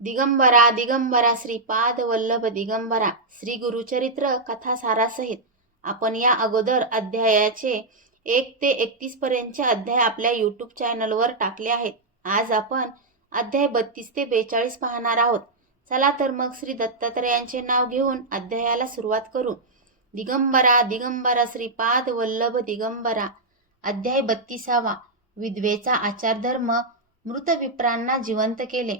दिगंबरा दिगंबरा श्रीपाद वल्लभ दिगंबरा श्री गुरुचरित्र कथा सारासहित आपण या अगोदर अध्यायाचे 1 ते 31 पर्यंतचे अध्याय आपल्या यूट्यूब चॅनलवर टाकले आहेत. आज आपण अध्याय 32 ते 42 पाहणार आहोत. चला तर मग श्री दत्तात्रयांचे नाव घेऊन अध्यायाला सुरुवात करू. दिगंबरा दिगंबरा श्रीपाद वल्लभ दिगंबरा. अध्याय 32. विधवेचा आचारधर्म. मृत विप्रांना जिवंत केले.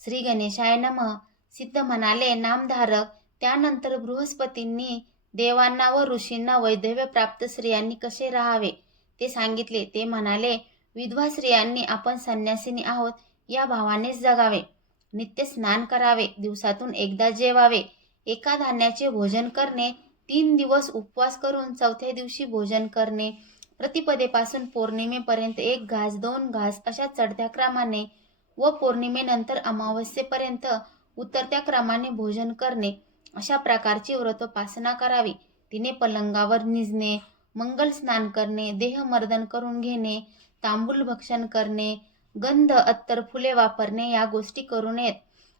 श्री गणेशाय नमः. सिद्ध म्हणाले नामधारक. त्यानंतर बृहस्पतींनी देवांना व ऋषींना वैधव्य प्राप्त स्त्रियांनी कसे राहावे ते सांगितले. ते म्हणाले, विधवा स्त्रियांनी आपण संन्यासिनी आहोत या भावानेच जगावे. नित्य स्नान करावे. दिवसातून एकदा जेवावे. एका धान्याचे भोजन करणे. 3 दिवस उपवास करून 4थ्या दिवशी भोजन करणे. प्रतिपदेपासून पौर्णिमेपर्यंत 1 घास 2 घास अशा चढत्या क्रमाने व पौर्णिमेनंतर अमावस्येपर्यंत उतरत्या क्रमाने भोजन करणे. अशा प्रकारची व्रतोपासना करावी. तिने पलंगावर निजणे, मंगल स्नान करणे, देहमर्दन करून घेणे, तांबूल भक्षण करणे, गंध अत्तर फुले वापरणे या गोष्टी करू नयेत.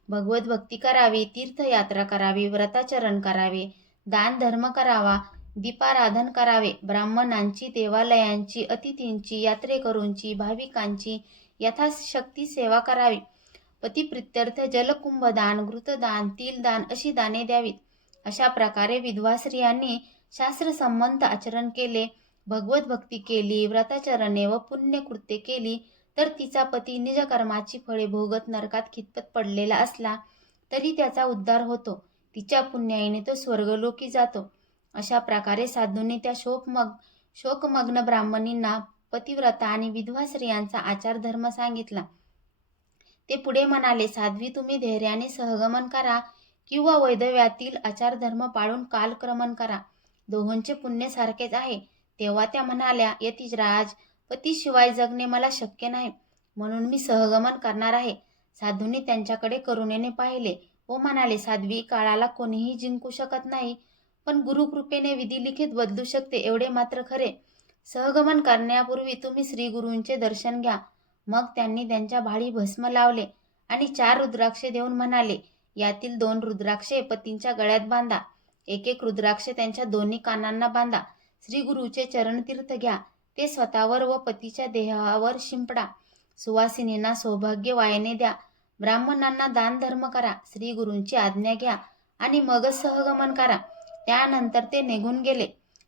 भगवत भक्ती करावी. तीर्थयात्रा करावी. व्रताचरण करावे. दान धर्म करावा. दीपाराधन करावे. ब्राह्मणांची, देवालयांची, अतिथींची, यात्रेकरूंची, भाविकांची यथाशक्ती सेवा करावी. पतिप्रित्यर्थ जलकुंभदान, घृतदान, तिलदान अशी दाने द्यावीत. अशा प्रकारे विधवा स्त्रियांनी शास्त्रसंमत आचरण केले, भगवत भक्ती केली, व्रताचरणे व पुण्यकृत्ये केली तर तिचा पती निजकर्माची फळे भोगत नरकात खितपत पडलेला असला तरी त्याचा उद्धार होतो. तिच्या पुण्याईने तो स्वर्गलोकी जातो. अशा प्रकारे साधूंनी त्या शोकमग्न ब्राह्मणींना पतिव्रता आणि विधवा स्त्रियांचा आचारधर्म सांगितला. ते पुढे म्हणाले, साध्वी तुम्ही धैर्याने सहगमन करा किंवा वैधव्यातील आचारधर्म पाळून कालक्रमण करा. दोहोंचे पुण्य सारखेच आहे. तेव्हा त्या म्हणाल्या, यतिराज, पतीशिवाय जगणे मला शक्य नाही, म्हणून मी सहगमन करणार आहे. साधूंनी त्यांच्याकडे करुणेने पाहिले व म्हणाले, साध्वी, काळाला कोणीही जिंकू शकत नाही, पण गुरुकृपेने विधिलिखित बदलू शकते एवढे मात्र खरे. सहगमन करण्यापूर्वी तुम्ही श्री गुरूंचे दर्शन घ्या. मग त्यांनी त्यांच्या भाळी भस्म लावले आणि 4 रुद्राक्षे देऊन म्हणाले, यातील 2 रुद्राक्षे पतींच्या गळ्यात बांधा. 1 रुद्राक्ष त्यांच्या दोन्ही कानांना बांधा. श्री गुरुचे चरणतीर्थ घ्या. ते स्वतःवर व पतीच्या देहावर शिंपडा. सुवासिनींना सौभाग्य वायने द्या. ब्राह्मणांना दान धर्म करा. श्री गुरूंची आज्ञा घ्या आणि मगच सहगमन करा. त्यानंतर ते निघून गेले.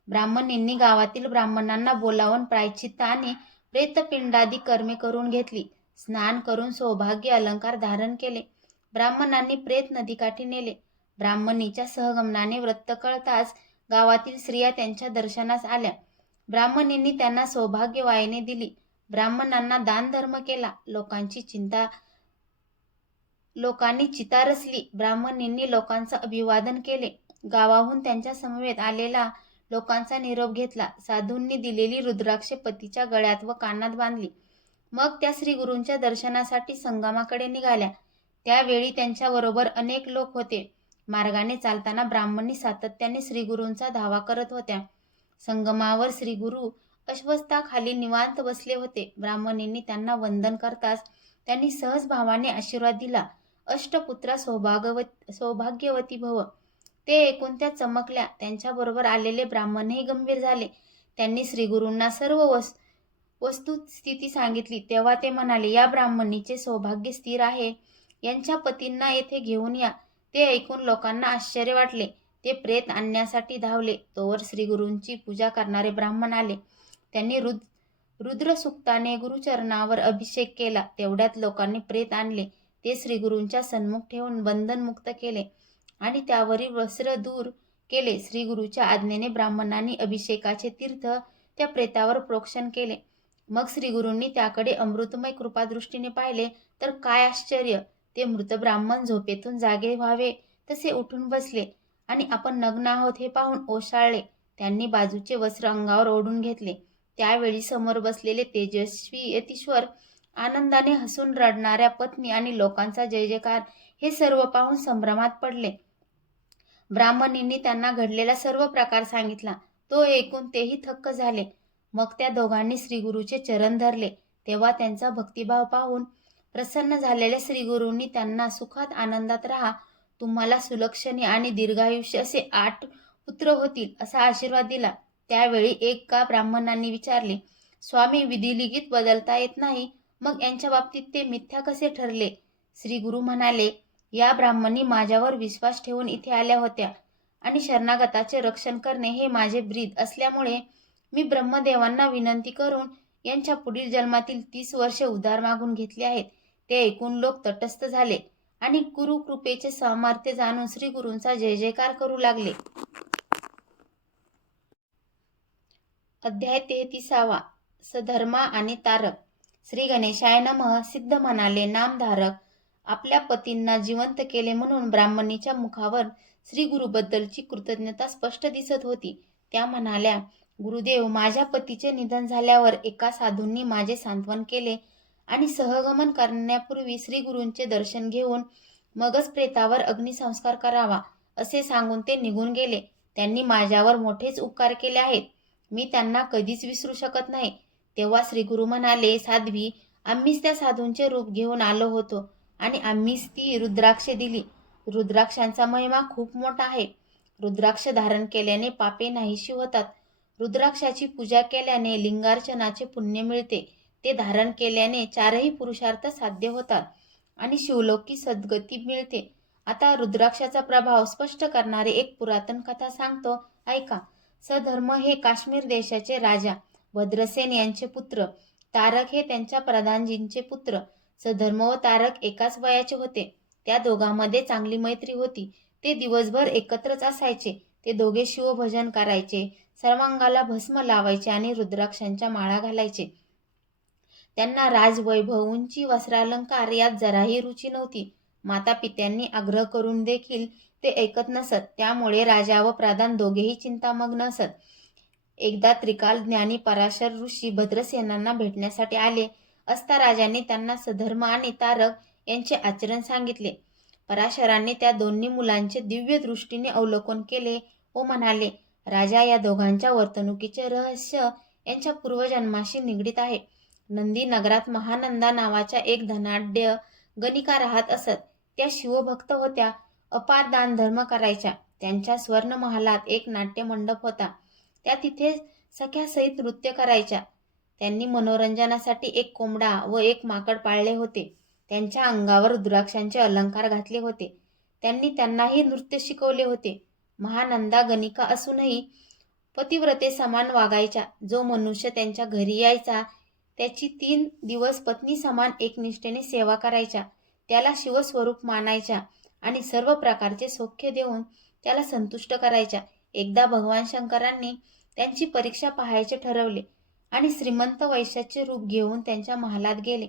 ब्राह्मणींनी गावातील ब्राह्मणांना बोलावून प्रायश्चित्त आणि प्रेतपिंडादी कर्मे करून घेतली. स्नान करून सौभाग्य अलंकार धारण केले. ब्राह्मणांनी प्रेत नदीकाठी नेले. ब्राह्मणीच्या सहगमनाने वृत्त कळताच गावातील स्त्रिया त्यांच्या दर्शनास आल्या. ब्राह्मणींनी त्यांना सौभाग्य वायने दिली. ब्राह्मणांना दान धर्म केला. लोकांनी चिता रचली. ब्राह्मणींनी लोकांचं अभिवादन केले. गावाहून त्यांच्या समवेत आलेला लोकांचा निरोप घेतला. साधूंनी दिलेली रुद्राक्षे पतीच्या गळ्यात व कानात बांधली. मग त्या श्री गुरूंच्या दर्शनासाठी संगमाकडे निघाल्या. त्यावेळी त्यांच्याबरोबर अनेक लोक होते. मार्गाने चालताना ब्राह्मणी सातत्याने श्रीगुरूंचा धावा करत होत्या. संगमावर श्रीगुरू अश्वत्थाखाली निवांत बसले होते. ब्राह्मणींनी त्यांना वंदन करताच त्यांनी सहज भावाने आशीर्वाद दिला. अष्टपुत्रा सौभाग्यवती भव. ते ऐकून त्या चमकल्या. त्यांच्याबरोबर आलेले ब्राह्मणही गंभीर झाले. त्यांनी श्रीगुरूंना सर्व वस्तुस्थिती सांगितली. तेव्हा ते म्हणाले, या ब्राह्मणीचे सौभाग्य स्थिर आहे. यांच्या पतींना येथे घेऊन या. ते ऐकून लोकांना आश्चर्य वाटले. ते प्रेत आणण्यासाठी धावले. तोवर श्रीगुरूंची पूजा करणारे ब्राह्मण आले. त्यांनी रुद्रसूक्ताने गुरुचरणावर अभिषेक केला. तेवढ्यात लोकांनी प्रेत आणले. ते श्रीगुरूंच्या सन्मुख ठेवून बंधनमुक्त केले आणि त्यावरील वस्त्र दूर केले. श्रीगुरूच्या आज्ञेने ब्राह्मणांनी अभिषेकाचे तीर्थ त्या प्रेतावर प्रोक्षण केले. मग श्रीगुरूंनी त्याकडे अमृतमय कृपादृष्टीने पाहिले तर काय आश्चर्य! ते मृत ब्राह्मण झोपेतून जागे व्हावे तसे उठून बसले आणि आपण नग्न आहोत हे पाहून ओशाळले. त्यांनी बाजूचे वस्त्र अंगावर ओढून घेतले. त्यावेळी समोर बसलेले तेजस्वी यतीश्वर, आनंदाने हसून रडणाऱ्या पत्नी आणि लोकांचा जय जयकार हे सर्व पाहून संभ्रमात पडले. ब्राह्मणींनी त्यांना घडलेला सर्व प्रकार सांगितला. तो ऐकून तेही थक्क झाले. मग त्या दोघांनी श्रीगुरूचे चरण धरले. तेव्हा त्यांचा भक्तिभाव पाहून प्रसन्न झालेल्या श्रीगुरूंनी त्यांना सुखात आनंदात राहा, तुम्हाला सुलक्षणी आणि दीर्घायुष्य असे 8 पुत्र होतील असा आशीर्वाद दिला. त्यावेळी एका ब्राह्मणांनी विचारले, स्वामी, विधिलिखित बदलता येत नाही, मग यांच्या बाबतीत ते मिथ्या कसे ठरले? श्रीगुरू म्हणाले, या ब्राह्मणी माझ्यावर विश्वास ठेवून इथे आल्या होत्या आणि शरणागताचे रक्षण करणे हे माझे ब्रीद असल्यामुळे मी ब्रह्मदेवांना विनंती करून यांच्या पुढील जन्मातील 30 वर्षे उधार मागून घेतले आहेत. ते ऐकून लोक तटस्थ झाले आणि गुरु कृपेचे सामर्थ्य जाणून श्री गुरूंचा जय जयकार करू लागले. अध्याय 33. सधर्मा आणि तारक. श्री गणेशाय नमः. सिद्ध म्हणाले, नामधारक आपल्या पतींना जिवंत केले म्हणून ब्राह्मणीच्या मुखावर श्री गुरुबद्दलची कृतज्ञता स्पष्ट दिसत होती. त्या म्हणाल्या, गुरुदेव, माझ्या पतीचे निधन झाल्यावर एका साधूंनी माझे सांत्वन केले आणि सहगमन करण्यापूर्वी श्री गुरूंचे दर्शन घेऊन मगच प्रेतावर अग्निसंस्कार करावा असे सांगून ते निघून गेले. त्यांनी माझ्यावर मोठेच उपकार केले आहेत. मी त्यांना कधीच विसरू शकत नाही. तेव्हा श्रीगुरू म्हणाले, साध्वी, आम्हीच त्या साधूंचे रूप घेऊन आलो होतो आणि आम्हीच ती रुद्राक्षे दिली. रुद्राक्षांचा महिमा खूप मोठा आहे. रुद्राक्ष धारण केल्याने पापे नाहीशी होतात. रुद्राक्षाची पूजा केल्याने लिंगार्चनाचे पुण्य मिळते. ते धारण केल्याने 4ही पुरुषार्थ साध्य होतात आणि शिवलोकी सद्गती मिळते. आता रुद्राक्षाचा प्रभाव स्पष्ट करणारी एक पुरातन कथा सांगतो, ऐका. सधर्म हे काश्मीर देशाचे राजा भद्रसेन यांचे पुत्र. तारक हे त्यांच्या प्रधानजींचे पुत्र. सधर्म व तारक एकाच वयाचे होते. त्या दोघांमध्ये चांगली मैत्री होती. ते दिवसभर एकत्रच असायचे. ते दोघे शिवभजन करायचे, सर्वांगाला भस्म लावायचे आणि रुद्राक्षांच्या माळा घालायचे. त्यांना राजवैभव, उंची, वस्त्रालंकार यात जराही रुची नव्हती. माता पित्यांनी आग्रह करून देखील ते ऐकत नसत. त्यामुळे राजा व प्रधान दोघेही चिंतामग्न असत. एकदा त्रिकाल ज्ञानी पराशर ऋषी भद्रसेनांना भेटण्यासाठी आले असता राजाने त्यांना सधर्म आणि तारक यांचे आचरण सांगितले. पराशरांनी त्या दोन्ही मुलांचे दिव्य दृष्टीने अवलोकन केले व म्हणाले, राजा, या दोघांच्या वर्तणुकीचे रहस्य यांच्या पूर्वजन्माशी निगडीत आहे. नंदी नगरात महानंदा नावाच्या एक धनाढ्य गणिका राहत असत. त्या शिवभक्त होत्या. अपार दान धर्म करायच्या. त्यांच्या स्वर्ण महालात एक नाट्य मंडप होता. त्या तिथे सख्यासहित नृत्य करायच्या. त्यांनी मनोरंजनासाठी एक कोंबडा व एक माकड पाळले होते. त्यांच्या अंगावर रुद्राक्षांचे अलंकार घातले होते. त्यांनी त्यांनाही नृत्य शिकवले होते. महानंदा गणिका असूनही पतिव्रते समान वागायच्या. जो मनुष्य त्यांच्या घरी यायचा त्याची 3 दिवस पत्नी समान एकनिष्ठेने सेवा करायच्या. त्याला शिवस्वरूप मानायच्या आणि सर्व प्रकारचे सौख्य देऊन त्याला संतुष्ट करायच्या. एकदा भगवान शंकरांनी त्यांची परीक्षा पाहायचे ठरवले आणि श्रीमंत वैश्याचे रूप घेऊन त्यांच्या महालात गेले.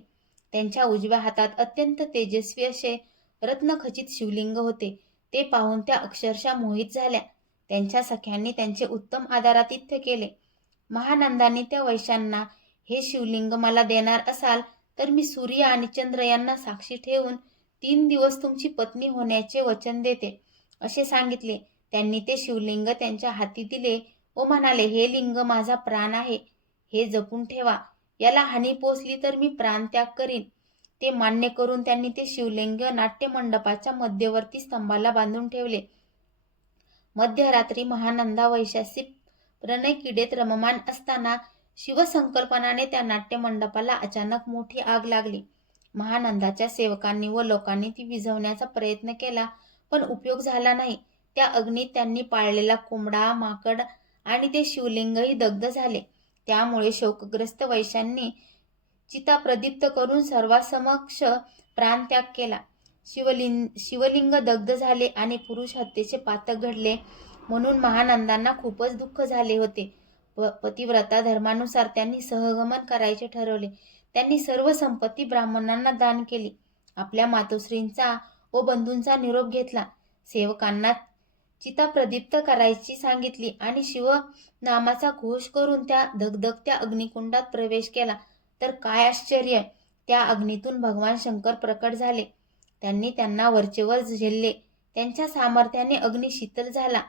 त्यांच्या उजव्या हातात अत्यंत तेजस्वी असे रत्नखचित शिवलिंग होते. ते पाहून त्या अक्षरशः मोहित झाल्या. त्यांच्या सख्यांनी त्यांचे उत्तम आदरातिथ्य केले. महानंदांनी त्या वैश्यांना, हे शिवलिंग मला देणार असाल तर मी सूर्य आणि चंद्र यांना साक्षी ठेवून 3 दिवस तुमची पत्नी होण्याचे वचन देते असे सांगितले. त्यांनी ते शिवलिंग त्यांच्या हाती दिले व म्हणाले, हे लिंग माझा प्राण आहे. हे जपून ठेवा. याला हानी पोचली तर मी प्राणत्याग करीन. ते मान्य करून त्यांनी ते शिवलिंग नाट्यमंडपाच्या मध्यवर्ती स्तंभाला बांधून ठेवले. मध्यरात्री महानंदा वैश्यासी प्रणय किडेत रममान असताना शिवसंकल्पनाने त्या नाट्यमंडपाला अचानक मोठी आग लागली. महानंदाच्या सेवकांनी व लोकांनी ती विझवण्याचा प्रयत्न केला, पण उपयोग झाला नाही. त्या अग्नीत त्यांनी पाळलेला कोंबडा, माकड आणि ते शिवलिंगही दग्ध झाले. त्यामुळे शोकग्रस्त वैश्यांनी चिता प्रदीप्त करून सर्वांसमक्ष प्राणत्याग केला. शिवलिंग दग्ध झाले आणि पुरुष हत्येचे पातक घडले म्हणून महानंदांना खूपच दुःख झाले होते. पतिव्रता धर्मानुसार त्यांनी सहगमन करायचे ठरवले. त्यांनी सर्व संपत्ती ब्राह्मणांना दान केली. आपल्या मातोश्रींचा व बंधूंचा निरोप घेतला. सेवकांना चिता प्रदीप्त करायची सांगितली आणि शिव नामाचा घोष करून त्या धगधगत्या अग्निकुंडात प्रवेश केला. तर काय आश्चर्य! त्या अग्नीतून भगवान शंकर प्रकट झाले. त्यांनी त्यांना वरचेवर झेलले. त्यांच्या सामर्थ्याने अग्नी शीतल झाला.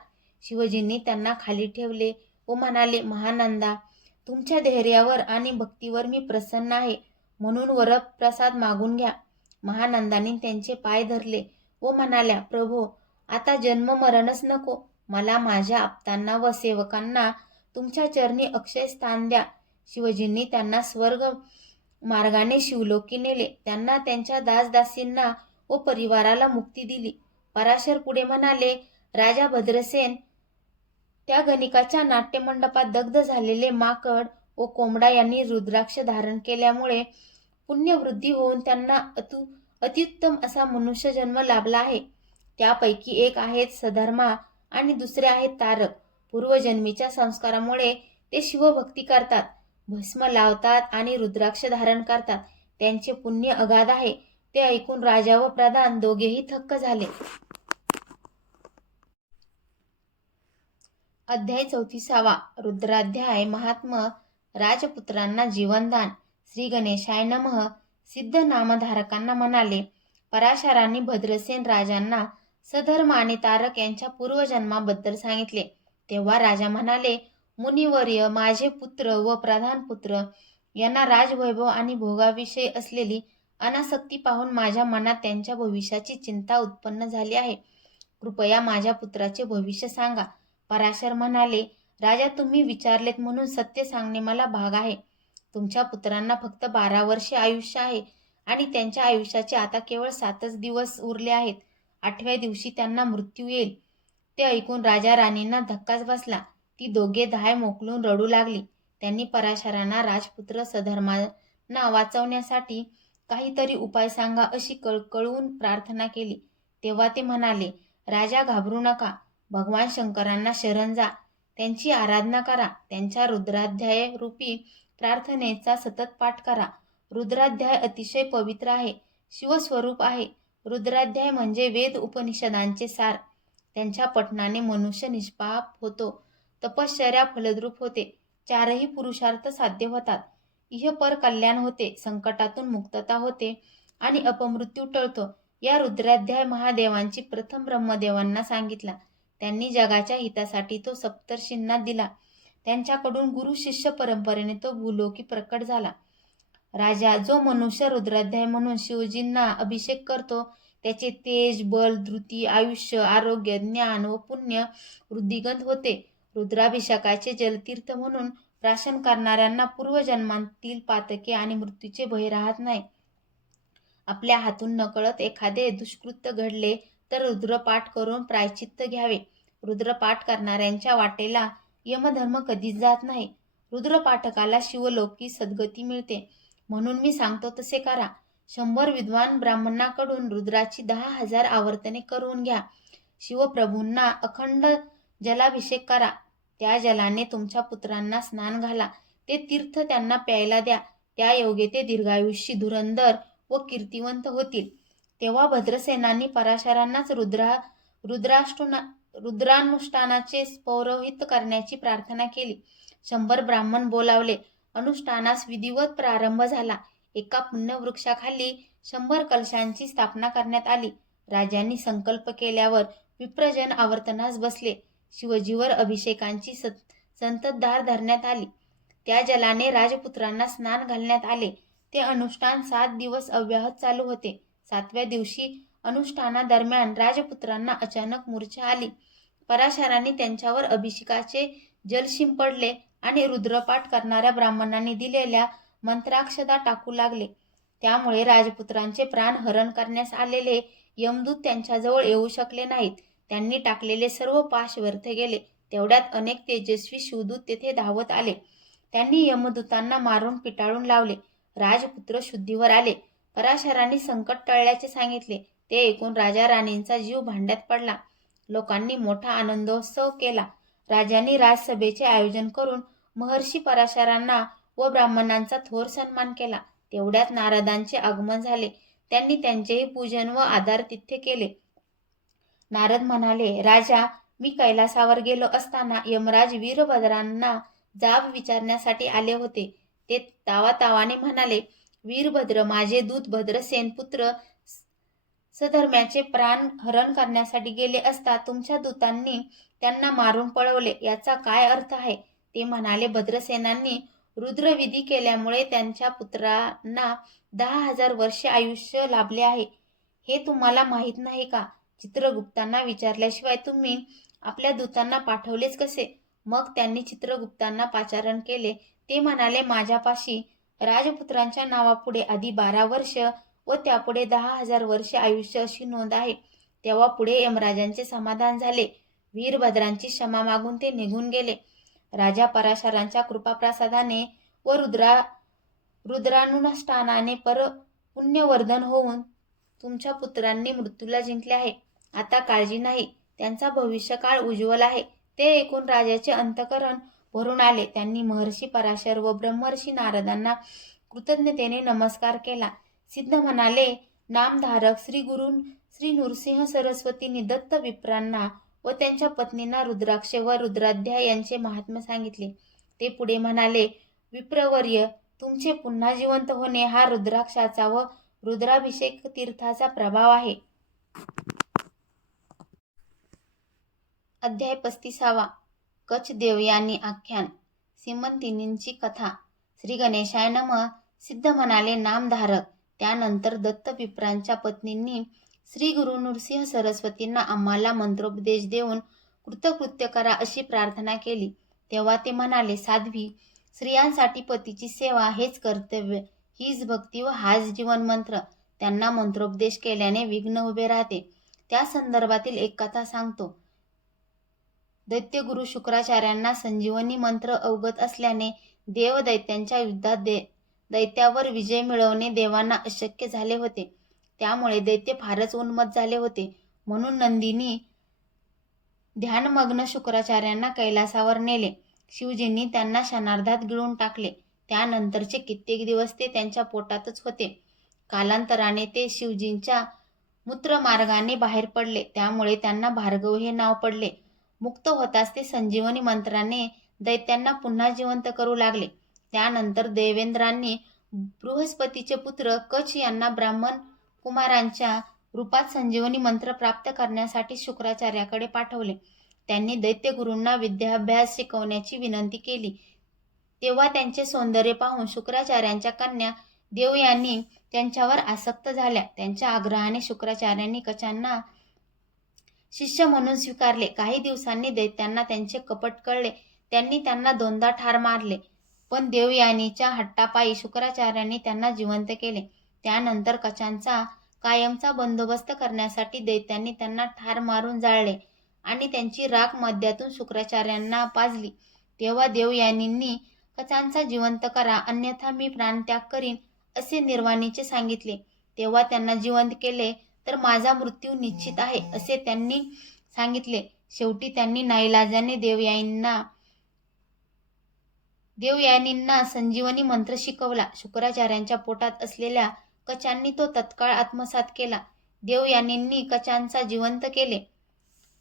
शिवजींनी त्यांना खाली ठेवले व म्हणाले, महानंदा, तुमच्या धैर्यावर आणि भक्तीवर मी प्रसन्न आहे, म्हणून वरप्रसाद मागून घ्या. महानंदांनी त्यांचे पाय धरले व म्हणाल्या, प्रभो, आता जन्म मरणच नको. मला माझ्या आप्तांना व सेवकांना तुमच्या चरणी अक्षय स्थान द्या. शिवजींनी त्यांना स्वर्ग मार्गाने शिवलोकी नेले. त्यांना त्यांच्या दासदासींना व परिवाराला मुक्ती दिली. पराशर पुढे म्हणाले, राजा भद्रसेन त्या गणिकाच्या नाट्यमंडपात दग्ध झालेले माकड व कोंबडा यांनी रुद्राक्ष धारण केल्यामुळे पुण्यवृद्धी होऊन त्यांना अत्युत्तम असा मनुष्य जन्म लाभला आहे. त्यापैकी एक आहेत सधर्मा आणि दुसरे आहेत तारक. पूर्वजन्मीच्या संस्कारामुळे ते शिवभक्ती करतात, भस्म लावतात आणि रुद्राक्ष धारण करतात. त्यांचे पुण्य अगाध आहे. ते ऐकून राजा व प्रधान दोघेही थक्क झाले. अध्याय 34. रुद्राध्याय. महात्म. राजपुत्रांना जीवनदान. श्री गणेशाय नमः. सिद्ध नामधारकांना म्हणाले, पराशरांनी भद्रसेन राजांना सधर्म आणि तारक यांच्या पूर्वजन्माबद्दल सांगितले. तेव्हा राजा म्हणाले, मुनिवर्य, माझे पुत्र व प्रधान पुत्र यांना राजवैभव आणि भोगाविषयी असलेली अनासक्ती पाहून माझ्या मनात त्यांच्या भविष्याची चिंता उत्पन्न झाली आहे. कृपया माझ्या पुत्राचे भविष्य सांगा. पराशर म्हणाले, राजा, तुम्ही विचारलेत म्हणून सत्य सांगणे मला भाग आहे. तुमच्या पुत्रांना फक्त 12 वर्षे आयुष्य आहे आणि त्यांच्या आयुष्याचे आता केवळ 7च दिवस उरले आहेत. 8व्या दिवशी त्यांना मृत्यू येईल. ते ऐकून राजा राणींना धक्काच बसला. ती दोघे धाय मोकलून रडू लागली. त्यांनी पराशरांना राजपुत्र सधर्मांना वाचवण्यासाठी काहीतरी उपाय सांगा अशी कळकळून प्रार्थना केली. तेव्हा ते म्हणाले, राजा, घाबरू नका. भगवान शंकरांना शरण जा. त्यांची आराधना करा. त्यांच्या रुद्राध्याय रूपी प्रार्थनेचा सतत पाठ करा. रुद्राध्याय अतिशय पवित्र आहे, शिवस्वरूप आहे. रुद्राध्याय म्हणजे वेद उपनिषदांचे सार. त्यांच्या पठणाने मनुष्य निष्पाप होतो, तपश्चर्या फलद्रूप होते, 4ही पुरुषार्थ साध्य होतात, इहपर कल्याण होते, संकटातून मुक्तता होते आणि अपमृत्यू टळतो. या रुद्राध्याय महादेवांची प्रथम ब्रह्मदेवांना सांगितला. त्यांनी जगाच्या हितासाठी तो सप्तर्षींना दिला. त्यांच्याकडून गुरु शिष्य परंपरेने तो भूलोकी प्रकट झाला. राजा, जो मनुष्य रुद्राध्याय म्हणून शिवजींना अभिषेक करतो त्याचे तेज, बल, धृती, आयुष्य, आरोग्य, ज्ञान व पुण्य वृद्धिंगत होते. रुद्राभिषेकाचे जलतीर्थ म्हणून प्राशन करणाऱ्यांना पूर्वजन्मांतील पातके आणि मृत्यूचे भय राहत नाही. आपल्या हातून नकळत एखादे दुष्कृत्य घडले तर रुद्रपाठ करून प्रायश्चित्त घ्यावे. रुद्रपाठ करणाऱ्यांच्या वाटेला यमधर्म कधीच जात नाही. रुद्रपाठकाला शिवलोकी सद्गती मिळते. म्हणून मी सांगतो तसे करा. 100 विद्वान ब्राह्मणाकडून रुद्राची 10,000 आवर्तने करून घ्या. शिवप्रभूंना अखंड जलाभिषेक करा. त्या जलाने तुमच्या पुत्रांना स्नान घाला. ते तीर्थ त्यांना प्यायला द्या. त्या योगे ते दीर्घायुष्यी, धुरंधर व कीर्तिवंत होतील. तेव्हा भद्रसेनांनी पराशरांनाच रुद्रानुष्ठानाचे पौरोहित्य करण्याची प्रार्थना केली. 100 ब्राह्मण बोलावले. अनुष्ठानास विधिवत प्रारंभ झाला. एका पुण्यवृक्षाखाली 100 कलशांची स्थापना करण्यात आली. राजांनी संकल्प केल्यावर विप्रजन आवर्तनास बसले. शिवजीवर अभिषेकांची संततधार धरण्यात आली. त्या जलाने राजपुत्रांना स्नान घालण्यात आले. ते अनुष्ठान 7 दिवस अव्याहत चालू होते. 7व्या दिवशी अनुष्ठानादरम्यान राजपुत्रांना अचानक मूर्छा आली. पराशरांनी त्यांच्यावर अभिषेकाचे जल शिंपडले आणि रुद्रपाठ करणाऱ्या ब्राह्मणांनी दिलेल्या मंत्राक्षदा टाकू लागले. त्यामुळे राजपुत्रांचे प्राण हरण करण्यास आलेले यमदूत त्यांच्याजवळ येऊ शकले नाहीत. त्यांनी टाकलेले सर्व पाश व्यर्थ गेले. तेवढ्यात अनेक तेजस्वी शिवदूत तेथे धावत आले. त्यांनी यमदूतांना मारून पिटाळून लावले. राजपुत्र शुद्धीवर आले. पराशरांनी संकट टळल्याचे सांगितले. ते ऐकून राजा राणींचा जीव भांड्यात पडला. लोकांनी मोठा आनंदोत्सव केला. राजांनी राजसभेचे आयोजन करून महर्षी पराशरांना व ब्राह्मणांचा थोर सन्मान केला. तेवढ्यात नारदांचे आगमन झाले. त्यांनी त्यांचेही पूजन व आदरातिथ्य केले. नारद म्हणाले, राजा, मी कैलासावर गेलो असताना यमराज वीरभद्रांना जाब विचारण्यासाठी आले होते. ते तावातावाने म्हणाले, वीरभद्र, माझे दूत भद्रसेन पुत्र सधर्म्याचे प्राण हरण करण्यासाठी गेले असता तुमच्या दूतांनी त्यांना मारून पळवले. याचा काय अर्थ आहे? ते म्हणाले, भद्रसेनांनी रुद्रविधी केल्यामुळे त्यांच्या पुत्रांना 10,000 वर्षे आयुष्य लाभले आहे. हे तुम्हाला माहीत नाही का? चित्रगुप्तांना विचारल्याशिवाय तुम्ही आपल्या दूतांना पाठवलेच कसे? मग त्यांनी चित्रगुप्तांना पाचारण केले. ते म्हणाले, माझ्यापाशी राजपुत्रांच्या नावापुढे आधी 12 वर्ष व त्यापुढे 10,000 वर्षे आयुष्य अशी नोंद आहे. तेव्हा पुढे यमराजांचे समाधान झाले. वीरभद्रांची क्षमा मागून ते निघून गेले. राजा पराशरांच्या कृपाप्रसादाने व रुद्रानुष्ठानाने पुण्यवर्धन होऊन तुमच्या पुत्रांनी मृत्यूला जिंकले आहे. आता काळजी नाही, त्यांचा भविष्यकाळ उज्ज्वल आहे. ते ऐकून राजाचे अंतःकरण भरून आले. त्यांनी महर्षी पराशर व ब्रह्मर्षी नारदांना कृतज्ञतेने नमस्कार केला. सिद्ध म्हणाले, नामधारक श्री नृसिंह सरस्वतींनी दत्त विप्रांना व त्यांच्या पत्नींना रुद्राक्ष व रुद्राध्याय यांचे महात्म्य सांगितले. ते पुढे म्हणाले, विप्रवर्य, तुमचे पुन्हा जिवंत होणे हा रुद्राक्षाचा व रुद्राभिषेक तीर्थाचा प्रभाव आहे. अध्याय 35. कच्छ देवयानी आख्यान. सीमंतिनींची कथा. श्री गणेशाय नमः. सिद्ध म्हणाले, नामधारक, त्यानंतर दत्त विप्रांच्या पत्नींनी श्री गुरु नृसिंह सरस्वतींना आम्हाला मंत्रोपदेश देऊन कृतकृत्य करा अशी प्रार्थना केली. तेव्हा ते म्हणाले, साध्वी, स्त्रियांसाठी पतीची सेवा हेच कर्तव्य, हीच भक्ती व हाच जीवन मंत्र. त्यांना मंत्रोपदेश केल्याने विघ्न उभे राहते. त्या संदर्भातील एक कथा सांगतो. दैत्यगुरु शुक्राचार्यांना संजीवनी मंत्र अवगत असल्याने देव दैत्यांच्या युद्धात दैत्यावर विजय मिळवणे देवांना अशक्य झाले होते. त्यामुळे दैत्य फारच उन्मत्त झाले होते. म्हणून नंदीनी ध्यानमग्न शुक्राचार्यांना कैलासावर नेले. शिवजींनी त्यांना क्षणार्धात गिळून टाकले. त्यानंतरचे कित्येक दिवस ते त्यांच्या पोटातच होते. कालांतराने ते शिवजींच्या मूत्रमार्गाने बाहेर पडले. त्यामुळे त्यांना भार्गव हे नाव पडले. मुक्त होताच ते संजीवनी मंत्राने दैत्यांना पुन्हा जिवंत करू लागले. त्यानंतर देवेंद्रांनी बृहस्पतीचे पुत्र कच्छ यांना ब्राह्मण कुमारांच्या रूपात संजीवनी मंत्र प्राप्त करण्यासाठी शुक्राचार्याकडे पाठवले. त्यांनी दैत्यगुरूंना विद्याभ्यास शिकवण्याची विनंती केली. तेव्हा त्यांचे सौंदर्य पाहून शुक्राचार्यांच्या कन्या देवयानी त्यांच्यावर आसक्त झाल्या. त्यांच्या आग्रहाने शुक्राचार्यांनी कचांना शिष्य म्हणून स्वीकारले. काही दिवसांनी दैत्यांना त्यांचे कपट कळले. त्यांनी त्यांना 2दा ठार मारले. पण देवयानीच्या हट्टापायी शुक्राचार्यांनी त्यांना जिवंत केले. त्यानंतर कचांचा कायमचा बंदोबस्त करण्यासाठी दैत्यांनी त्यांना ठार मारून जाळले आणि त्यांची राख मध्यातून शुक्राचार्यांना पाजली. तेव्हा देवयानींनी कचांचा जिवंत करा, अन्यथा मी प्राणत्याग करीन असे निर्वाणीचे सांगितले. तेव्हा त्यांना जिवंत केले तर माझा मृत्यू निश्चित आहे असे त्यांनी सांगितले. शेवटी त्यांनी नाईलाजाने देवयानींना संजीवनी मंत्र शिकवला. शुक्राचार्यांच्या पोटात असलेल्या कचांनी तो तत्काळ आत्मसात केला. देवयानींनी कचांचा जिवंत केले.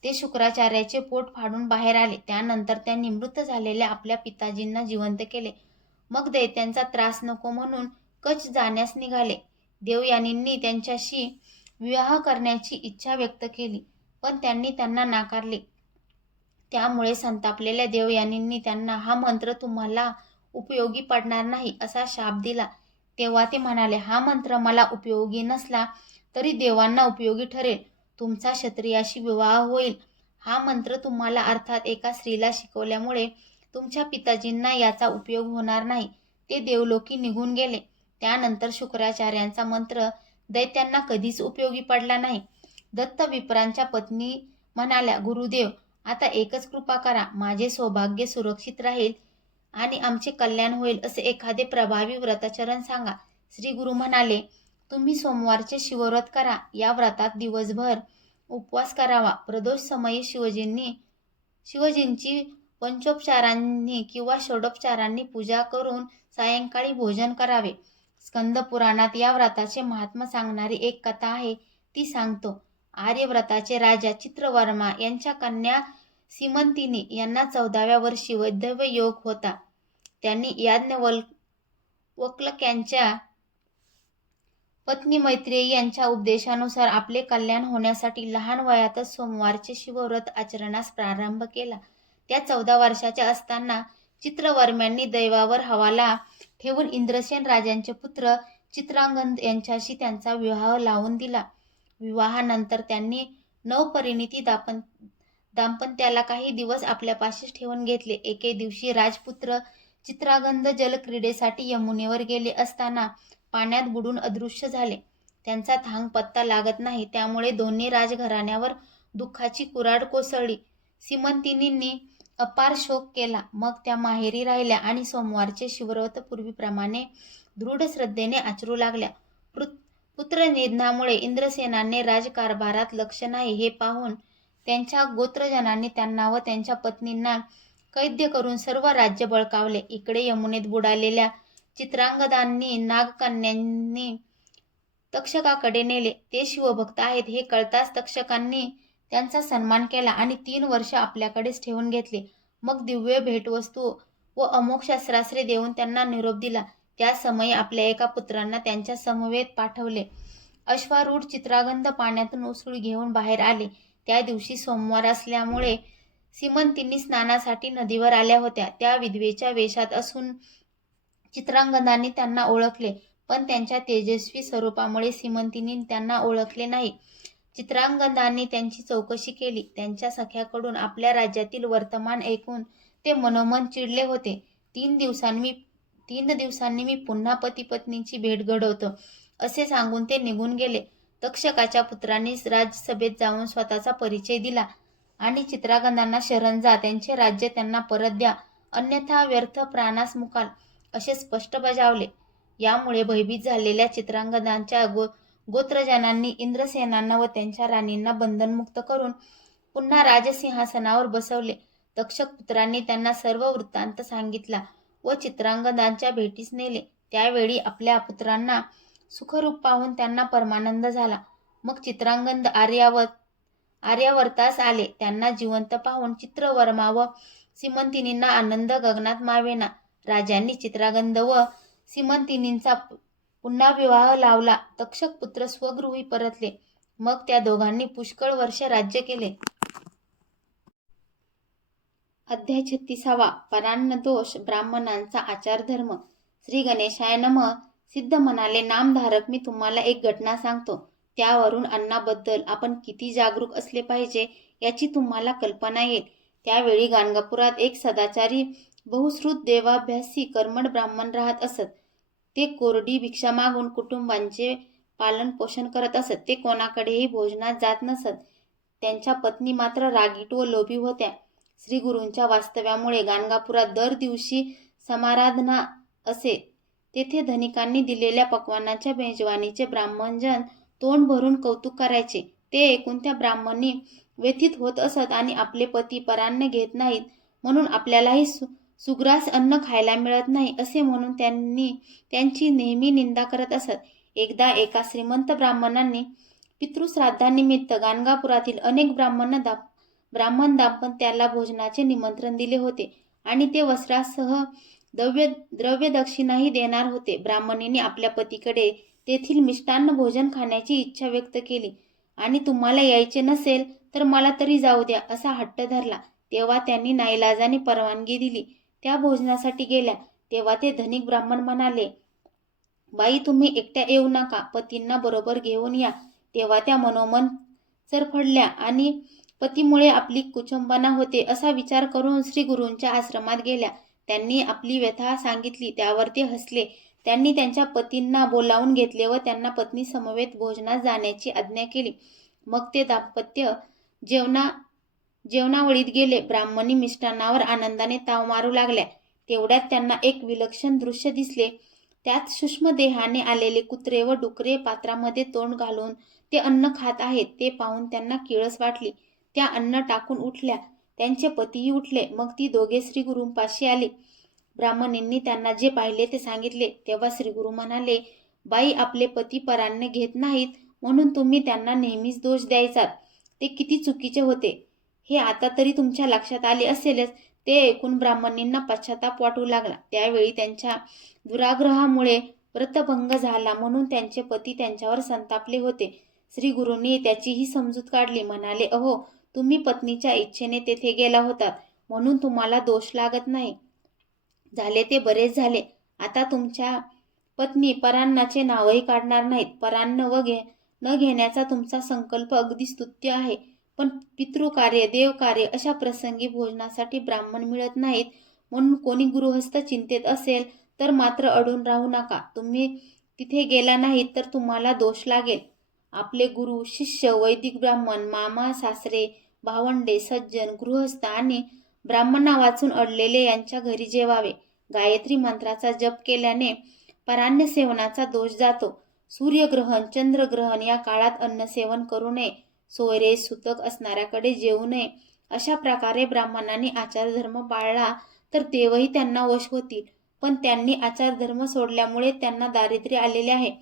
ते शुक्राचार्याचे पोट फाडून बाहेर आले. त्यानंतर त्यांनी मृत झालेल्या आपल्या पिताजींना जिवंत केले. मग दैत्यांचा त्रास नको म्हणून कच्छ जाण्यास निघाले. देवयानींनी त्यांच्याशी विवाह करण्याची इच्छा व्यक्त केली, पण त्यांनी त्यांना नाकारले. त्यामुळे संतापलेल्या देवयानींनी त्यांना हा मंत्र तुम्हाला उपयोगी पडणार नाही असा शाप दिला. तेव्हा ते म्हणाले, हा मंत्र मला उपयोगी नसला तरी देवांना उपयोगी ठरेल. तुमचा क्षत्रियाशी विवाह होईल. हा मंत्र तुम्हाला अर्थात एका स्त्रीला शिकवल्यामुळे तुमच्या पिताजींना याचा उपयोग होणार नाही. ते देवलोकी निघून गेले. त्यानंतर शुक्राचार्यांचा मंत्र दैत्यांना कधीच उपयोगी पडला नाही. दत्त विप्रांच्या पत्नी म्हणाल्या, गुरुदेव, आता एकच कृपा करा. माझे सौभाग्य सुरक्षित राहील आणि आमचे कल्याण होईल असे एखादे प्रभावी व्रताचरण सांगा. श्री गुरु म्हणाले, तुम्ही सोमवारचे शिवव्रत करा. या व्रतात दिवसभर उपवास करावा. प्रदोष समयी शिवजींची पंचोपचारांनी किंवा षोडोपचारांनी पूजा करून सायंकाळी भोजन करावे. स्कंद पुराणात या व्रताचे महात्म्य सांगणारी एक कथा आहे, ती सांगतो. आर्यव्रताचे राजा चित्रवर्मा यांच्या कन्या सीमंतिनी यांना 14व्या वर्षी वैधव्य योग होता. त्यांनी याज्ञवल्क्यांच्या पत्नी मैत्रेयी यांच्या उपदेशानुसार आपले कल्याण होण्यासाठी लहान वयातच सोमवारचे शिवव्रत आचरणास प्रारंभ केला. त्या 14 वर्षाच्या असताना चित्रवर्म्यांनी दैवावर हवाला ठेवून इंद्रसेन राजांचे पुत्र चित्रांगद यांच्याशी त्यांचा विवाह लावून दिला. विवाहानंतर त्यांनी नवपरिणीती दाम्पत्याला काही दिवस आपल्यापाशीच ठेवून घेतले. एके दिवशी राजपुत्र चित्रांगद जलक्रीडेसाठी यमुनेवर गेले असताना पाण्यात बुडून अदृश्य झाले. त्यांचा थांग पत्ता लागत नाही. त्यामुळे दोन्ही राजघराण्यावर दुःखाची कुऱ्हाड कोसळली. सीमंतिनींनी अपार शोक केला. मग त्या माहेरी राहिल्या आणि सोमवारचे शिवव्रत पूर्वीप्रमाणे दृढ श्रद्धेने आचरू लागल्या. पुत्रनिधनामुळे इंद्रसेनाने राजकारभारात लक्ष नाही हे पाहून त्यांच्या गोत्रजनांनी त्यांना व त्यांच्या पत्नींना कैद्य करून सर्व राज्य बळकावले. इकडे यमुनेत बुडालेल्या चित्रांगदांनी नागकन्यांनी तक्षकाकडे नेले. ते शिवभक्त आहेत हे कळताच तक्षकांनी त्यांचा सन्मान केला आणि 3 वर्ष आपल्याकडेच ठेवून घेतले. मग दिव्य भेटवस्तू व अमोघ शस्त्रास्त्रे देऊन त्यांना निरोप दिला. त्या समयी आपल्या एका पुत्रांना त्यांच्या समवेत पाठवले. अश्वारूढ चित्रांगद पाण्यातून उसळी घेऊन बाहेर आले. त्या दिवशी सोमवार असल्यामुळे सीमंतिनी स्नानासाठी नदीवर आल्या होत्या. त्या विधवेच्या वेशात असून चित्रांगदांनी त्यांना ओळखले, पण त्यांच्या तेजस्वी स्वरूपामुळे सीमंतिनी त्यांना ओळखले नाही. चित्रांगदांनी त्यांची चौकशी केली. त्यांच्या सख्याकडून आपल्या राज्यातील वर्तमान ऐकून ते मनोमन चिडले होते. 3 दिवसांनी मी पुन्हा पतीपत्नीची भेट घडवतो असे सांगून ते निघून गेले. तक्षकाच्या पुत्रांनी राजसभेत जाऊन स्वतःचा परिचय दिला आणि चित्रांगदांना शरण जा, त्यांचे राज्य त्यांना परत द्या, अन्यथा व्यर्थ प्राणास मुकाल असे स्पष्ट बजावले. यामुळे भयभीत झालेल्या चित्रांगदांच्या गोत्रजनांनी इंद्रसेनांना व त्यांच्या राणींना बंधनमुक्त करून पुन्हा राजसिंहासनावर बसवले. तक्षक पुत्रांनी त्यांना सर्व वृत्तांत सांगितला व चित्रांगदांच्या भेटीस नेले. त्यावेळी आपल्या पुत्रांना सुखरूप पाहून त्यांना परमानंद झाला. मग चित्रांगद आर्यावर्तास आले. त्यांना जिवंत पाहून चित्रवर्मा व सीमंतिनींना आनंद गगनात मावेना. राजांनी चित्रांगद व सीमंतिनींचा पुन्हा विवाह लावला. तक्षक पुत्र स्वगृही परतले. मग त्या दोघांनी पुष्कळ वर्ष राज्य केले. अध्याय 36 परान्नदोष ब्राह्मणांचा आचारधर्म. श्री गणेशाय नमः. सिद्ध म्हणाले, नामधारक, मी तुम्हाला एक घटना सांगतो. त्यावरून अन्नाबद्दल आपण किती जागरूक असले पाहिजे याची तुम्हाला कल्पना येईल. त्यावेळी गाणगापुरात एक सदाचारी बहुश्रुत देवाभ्यासी कर्मठ ब्राह्मण राहत असत. ते कोरडी भिक्षा मागून कुटुंबांचे पालन पोषण करत असत. ते कोणाकडेही भोजनात जात नसत. त्यांच्या पत्नी मात्र रागीट व लोभी होत्या. श्री गुरूंच्या वास्तव्यामुळे गाणगापुरात दर दिवशी समाराधना असे. तेथे धनिकांनी दिलेल्या पक्वानाच्या मेजवानीचे ब्राह्मणजन तोंड भरून कौतुक करायचे. ते ऐकून त्या ब्राह्मणी व्यथित होत असत आणि आपले पती परान्न घेत नाहीत म्हणून आपल्यालाही सुग्रास अन्न खायला मिळत नाही असे म्हणून त्यांची नेहमी निंदा करत असत. एकदा एका श्रीमंत ब्राह्मणांनी पितृश्राद्धानिमित्त गाणगापुरातील अनेक ब्राह्मण दाम्पत्याला भोजनाचे निमंत्रण दिले होते आणि ते वस्त्रासह द्रव्यदक्षिणाही देणार होते. ब्राह्मणीने आपल्या पतीकडे तेथील मिष्टान्न भोजन खाण्याची इच्छा व्यक्त केली आणि तुम्हाला यायचे नसेल तर मला तरी जाऊ द्या असा हट्ट धरला. तेव्हा त्यांनी नाईलाजाने परवानगी दिली. त्या भोजनासाठी गेल्या. तेव्हा ते धनिक ब्राह्मण म्हणाले, बाई, तुम्ही एकट्या येऊ नका, पतींना बरोबर घेऊन या. तेव्हा त्या मनोमन चरफडल्या आणि पतीमुळे आपली कुचंबना होते असा विचार करून श्री गुरूंच्या आश्रमात गेल्या. त्यांनी आपली व्यथा सांगितली. त्यावर ते हसले. त्यांनी त्यांच्या पतींना बोलावून घेतले व त्यांना पत्नी समवेत भोजनास जाण्याची आज्ञा केली. मग ते दाम्पत्य जेवणावळीत गेले. ब्राह्मणी मिष्टान्नावर आनंदाने ताव मारू लागल्या. तेवढ्यात त्यांना एक विलक्षण दृश्य दिसले. त्यात सूक्ष्म देहाने आलेले कुत्रे व डुकरे पात्रामध्ये तोंड घालून ते अन्न खात आहेत. ते पाहून त्यांना किळस वाटली. त्या अन्न टाकून उठल्या. त्यांचे पतीही उठले. मग ती दोघे श्रीगुरूंपाशी आली. ब्राह्मणींनी त्यांना जे पाहिले ते सांगितले. तेव्हा श्रीगुरू म्हणाले, बाई, आपले पती परान्न घेत नाहीत म्हणून तुम्ही त्यांना नेहमीच दोष द्यायचात. ते किती चुकीचे होते हे आता तरी तुमच्या लक्षात आले असेलच. ते ऐकून ब्राह्मणींना पश्चाताप वाटू लागला. त्यावेळी त्यांच्या दुराग्रहामुळे व्रतभंग झाला म्हणून त्यांचे पती त्यांच्यावर संतापले होते. श्रीगुरूंनी त्याचीही समजूत काढली. म्हणाले, अहो, तुम्ही पत्नीच्या इच्छेने तेथे गेला होतात म्हणून तुम्हाला दोष लागत नाही. झाले ते बरेच झाले. आता तुमच्या पत्नी परान्नाचे नावही काढणार नाहीत. परान्न न घेण्याचा तुमचा संकल्प अगदी स्तुत्य आहे. पण पितृकार्य, देवकार्य अशा प्रसंगी भोजनासाठी ब्राह्मण मिळत नाहीत म्हणून कोणी गृहस्थ चिंतेत असेल तर मात्र अडून राहू नका. तुम्ही तिथे गेला नाहीत तर तुम्हाला दोष लागेल. आपले गुरु, शिष्य, वैदिक ब्राह्मण, मामा, सासरे, भावंडे, सज्जन, गृहस्थ आणि ब्राह्मणा वाचून अडलेले यांच्या घरी जेवावे. गायत्री मंत्राचा जप केल्याने परान्न सेवनाचा दोष जातो. सूर्यग्रहण, चंद्रग्रहण या काळात अन्नसेवन करू नये. सोयरे सुतक असणाऱ्याकडे जेवू नये. अशा प्रकारे ब्राह्मणांनी आचारधर्म पाळला तर देवही त्यांना वश होतील. पण त्यांनी आचारधर्म सोडल्यामुळे त्यांना दारिद्र्य आलेले आहे.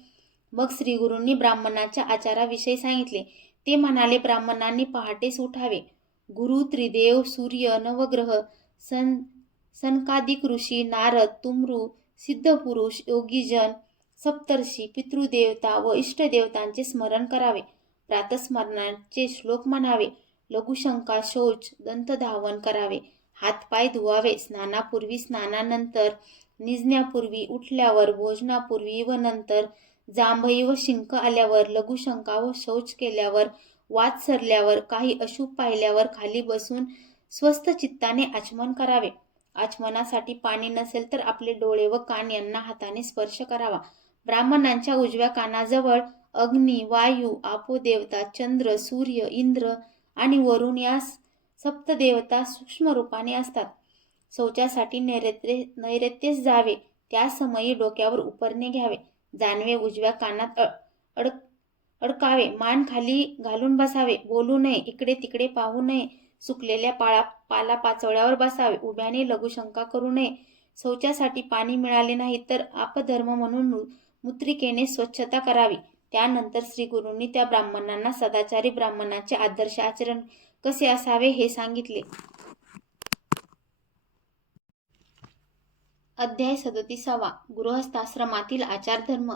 मग श्रीगुरूंनी ब्राह्मणाच्या आचाराविषयी सांगितले. ते म्हणाले, ब्राह्मणांनी पहाटेस उठावे. गुरु, त्रिदेव, सूर्य, नवग्रह, सनकादिक ऋषी, नारद, तुमरू, सिद्धपुरुष, योगीजन, सप्तर्षी, पितृदेवता व इष्टदेवतांचे स्मरण करावे. प्रातस्मरणाचे श्लोक म्हणावे. लघुशंका, शौच, दंतधावन करावे. हातपाय धुवावे. स्नानापूर्वी, स्नानानंतर, निजण्यापूर्वी, उठल्यावर, भोजनापूर्वी व नंतर, जांभई व शिंक आल्यावर, लघुशंका व शौच केल्यावर, वात सरल्यावर, काही अशुभ पाहिल्यावर खाली बसून स्वस्थ चित्ताने आचमन करावे. आचमनासाठी पाणी नसेल तर आपले डोळे व कान यांना हाताने स्पर्श करावा. ब्राह्मणांच्या उजव्या कानाजवळ अग्नी, वायू, आपोदेवता, चंद्र, सूर्य, इंद्र आणि वरुण या सप्तदेवता सूक्ष्म रूपाने असतात. शौचासाठी नैऋत्येस जावे. त्या समयी डोक्यावर उपरणे घ्यावे. जानवे उजव्या कानात अडकावे. मान खाली घालून बसावे. बोलू नये. इकडे तिकडे पाहू नये. सुकलेल्या पालापाचोळ्यावर बसावे. उभ्याने लघुशंका करू नये. शौचासाठी पाणी मिळाले नाही तर आपधर्म म्हणून मूत्रिकेने स्वच्छता करावी. त्यानंतर श्रीगुरूंनी त्या ब्राह्मणांना सदाचारी ब्राह्मणाचे आदर्श आचरण कसे असावे हे सांगितले. अध्याय 37. गृहस्थाश्रमातील आचारधर्म.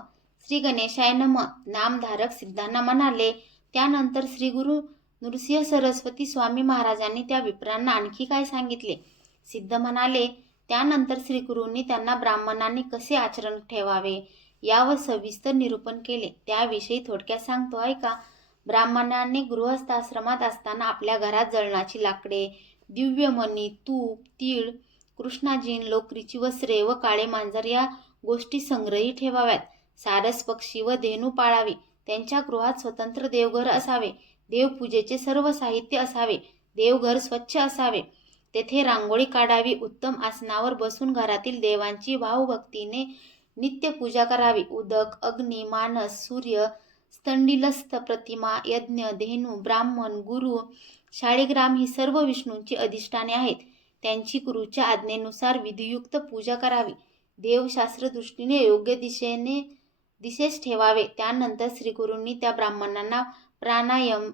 श्री गणेशाय नमः. नामधारक सिद्धांना म्हणाले. त्यानंतर श्रीगुरु नृसिंह सरस्वती स्वामी महाराजांनी त्या विप्रांना आणखी काय सांगितले. सिद्ध म्हणाले. त्यानंतर श्रीगुरूंनी त्यांना ब्राह्मणांनी कसे आचरण ठेवावे यावर सविस्तर निरूपण केले. त्याविषयी थोडक्यात सांगतो ऐका. ब्राह्मणांनी गृहस्थाश्रमात असताना आपल्या घरात जळणाची लाकडे, दिव्यमणी, तूप, तीळ, कृष्णाजीन, लोकरीची वस्त्रे व काळे मांजर या गोष्टी संग्रही ठेवाव्यात. सारस पक्षी व धेनू पाळावी. त्यांच्या गृहात स्वतंत्र देवघर असावे. देवपूजेचे सर्व साहित्य असावे. देवघर स्वच्छ असावे. तेथे रांगोळी काढावी. उत्तम आसनावर बसून घरातील देवांची भावभक्तीने नित्य पूजा करावी. उदक, अग्नी, मानस, सूर्य, स्तंडिलस्थ प्रतिमा, यज्ञ, धेनू, ब्राह्मण, गुरु, शाळीग्राम ही सर्व विष्णूंची अधिष्ठाने आहेत. त्यांची गुरूच्या आज्ञेनुसार विधियुक्त पूजा करावी. देवशास्त्र दृष्टीने योग्य दिशेस ठेवावे. त्यानंतर श्रीगुरूंनी त्या ब्राह्मणांना प्राणायाम,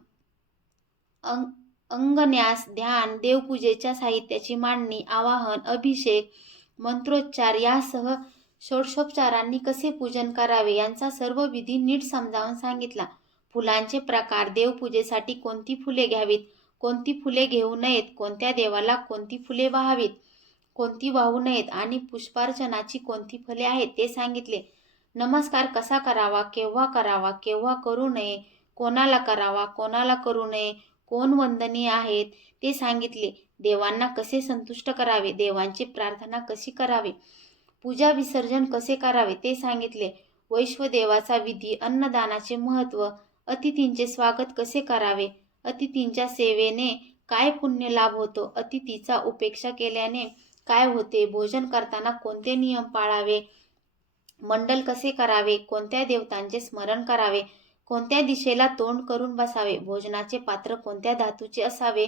अंगन्यास, ध्यान, देवपूजेच्या साहित्याची मांडणी, आवाहन, अभिषेक, मंत्रोच्चार यासह षोडशोपचारांनी कसे पूजन करावे यांचा सर्व विधी नीट समजावून सांगितला. फुलांचे प्रकार, देवपूजेसाठी कोणती फुले घ्यावीत, कोणती फुले घेऊ नयेत, कोणत्या देवाला कोणती फुले वाहावीत, कोणती वाहू नयेत आणि पुष्पार्चनाची कोणती फले आहेत ते सांगितले. नमस्कार कसा करावा, केव्हा करू नये, कोणाला करावा, कोणाला करू नये, कोण वंदनीय आहेत ते सांगितले. देवांना कसे संतुष्ट करावे, देवांची प्रार्थना कशी करावी, पूजा विसर्जन कसे करावे ते सांगितले. वैश्वदेवाचा विधी, अन्नदानाचे महत्त्व, अतिथींचे स्वागत कसे करावे, अतिथींच्या सेवेने काय पुण्य लाभ होतो, अतिथीचा उपेक्षा केल्याने काय होते, भोजन करताना कोणते नियम पाळावे, मंडल कसे करावे, कोणत्या देवतांचे स्मरण करावे, कोणत्या दिशेला तोंड करून बसावे, भोजनाचे पात्र कोणत्या धातूचे असावे,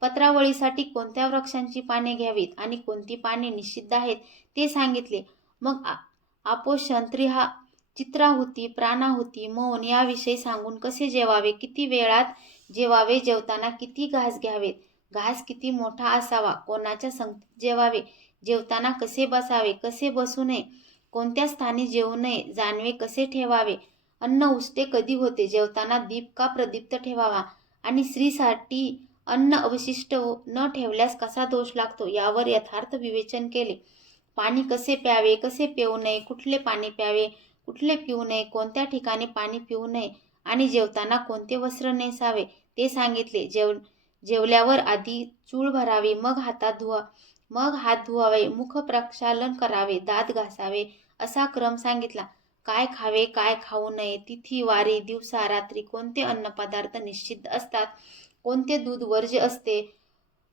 पत्रावळीसाठी कोणत्या वृक्षांची पाने घ्यावीत आणि कोणती पाने निषिद्ध आहेत ते सांगितले. मग आपोषण, चित्राहुती, प्राणाहुती, मौन याविषयी सांगून कसे जेवावे, किती वेळात जेवावे, जेवताना किती घास घ्यावेत, घास किती मोठा असावा, कोणाच्या संगतीत जेवावे, जेवताना कसे बसावे, कसे बसू नये, कोणत्या स्थानी जेवू नये, जानवे कसे ठेवावे, अन्न उष्टे कधी होते, जेवताना दीप का प्रदीप्त ठेवावा आणि स्त्रीसाठी अन्न अवशिष्ट न ठेवल्यास कसा दोष लागतो यावर यथार्थ विवेचन केले. पाणी कसे प्यावे, कसे पिऊ नये, कुठले पाणी प्यावे, कुठले पिऊ नये, कोणत्या ठिकाणी पाणी पिऊ नये आणि जेवताना कोणते वस्त्र नेसावे ते सांगितले. जेवल्यावर आधी चूळ भरावी, मग हात धुवावे, मुख प्रक्षालन करावे, दात घासावे असा क्रम सांगितला. काय खावे, काय खाऊ नये, तिथी, वारी, दिवसा, रात्री कोणते अन्नपदार्थ निषिद्ध असतात, कोणते दूध वर्ज्य असते,